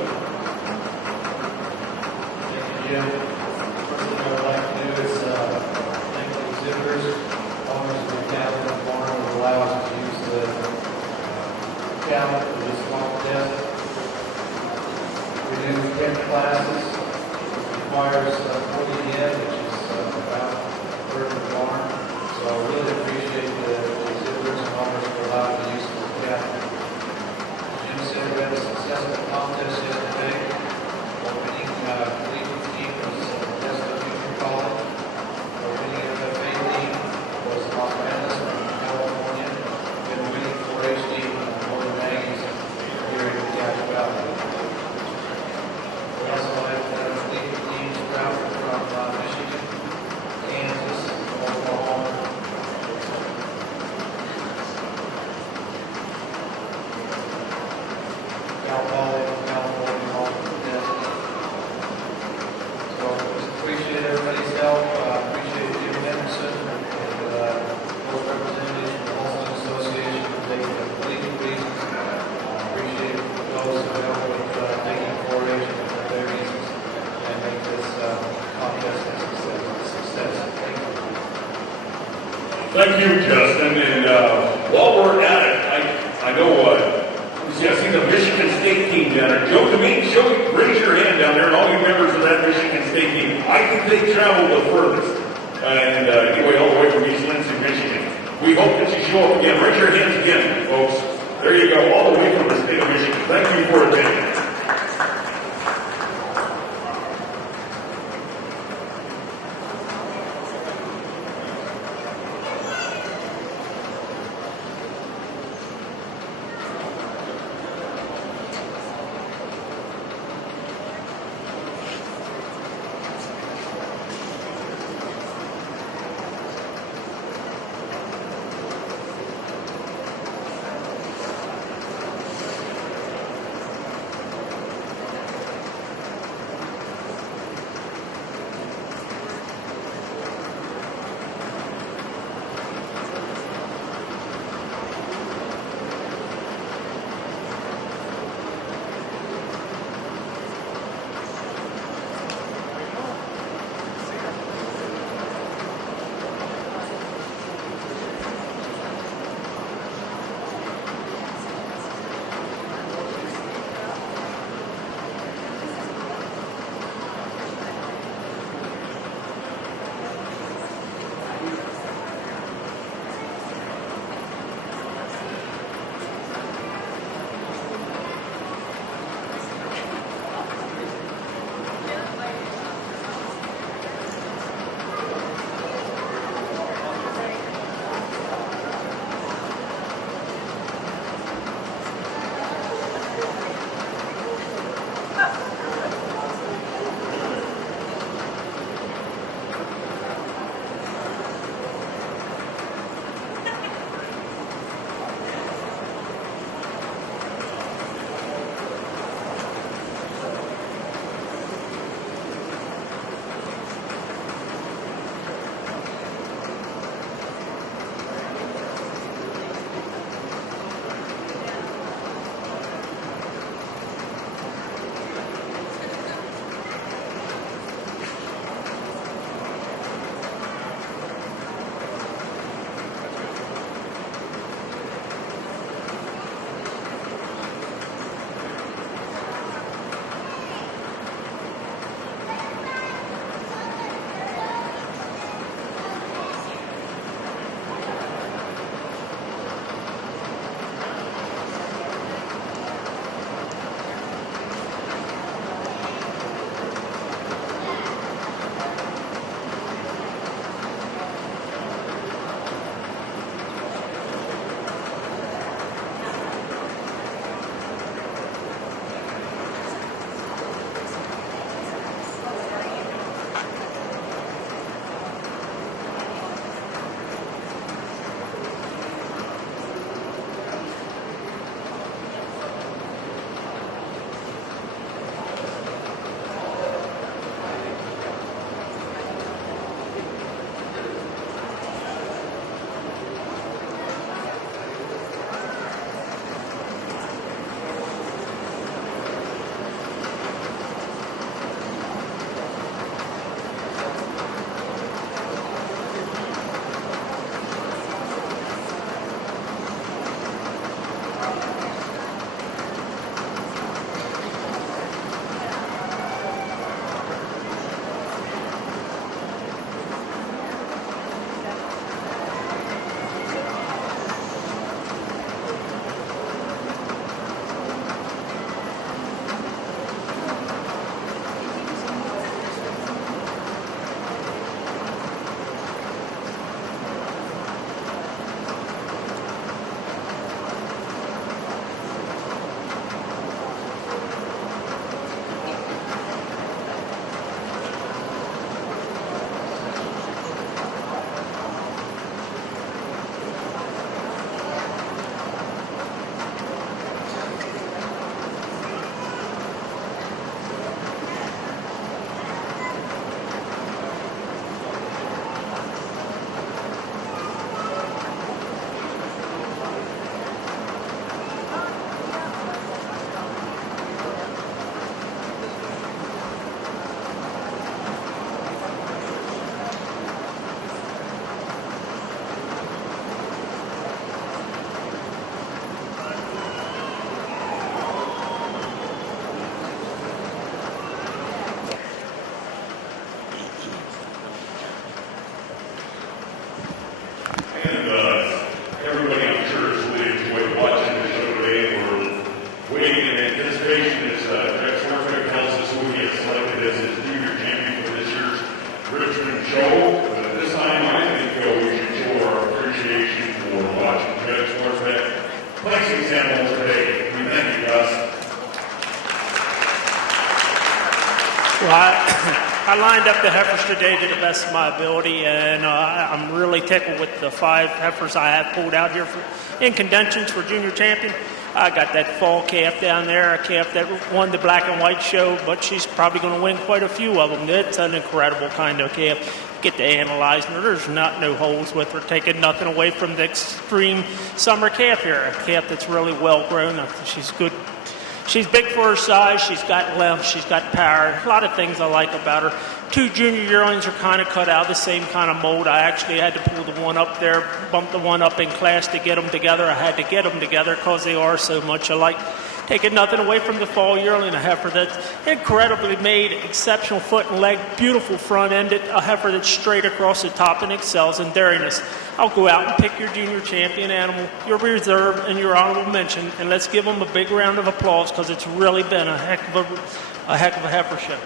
Thank you, Jim. First thing I would like to do is thank the exhibitors, owners of the cattle and farm who allow us to use the cattle for this contest. We do 10 classes. It requires 40 head, which is about a third of the barn. So I really appreciate the exhibitors and owners for allowing the use of the cattle. Jim said we had a successful contest yesterday. Opening collegiate team was SW College. Opening FFA team was Los Angeles from California. Been winning 4-H team Northern Aggies here in Cache Valley. We also had collegiate teams travel from Michigan, Kansas, Oklahoma. Cal Poly, California, all from the desert. So just appreciate everybody's help. Appreciate Jim Henderson and both representatives from the Holstein Association for taking the collegiate reasons. Appreciate those who help with taking 4-H and their reasons and make this contest a success. Thank you. Thank you, Justin. And while we're at it, I know I see the Michigan State team down there. Joe Devine, raise your hand down there, and all you members of that Michigan State team. I think they traveled the furthest. And anyway, all the way from East Lansing, Michigan. We hope that you show up again. Raise your hands again, folks. There you go, all the way from the state of Michigan. Thank you for attending. Well, I lined up the heifers today to the best of my ability, and I'm really tickled with the 5 heifers I have pulled out here in contentions for junior champion. I got that fall calf down there, a calf that won the black and white show, but she's probably going to win quite a few of them. It's an incredible kind of calf. Get to analyzing her. There's no holes with her, taking nothing away from the extreme summer calf here. A calf that's really well grown. She's good. She's big for her size. She's got length. She's got power. A lot of things I like about her. 2 junior yearlings are kind of cut out of the same kind of mold. I actually had to pull the one up there, bump the one up in class to get them together. I had to get them together because they are so much alike. Taking nothing away from the fall yearling, a heifer that's incredibly made, exceptional foot and leg, beautiful front ended, a heifer that's straight across the top and excels in dairiness. I'll go out and pick your junior champion animal, your reserve, and your honorable mention, and let's give them a big round of applause because it's really been a heck of a heifer show.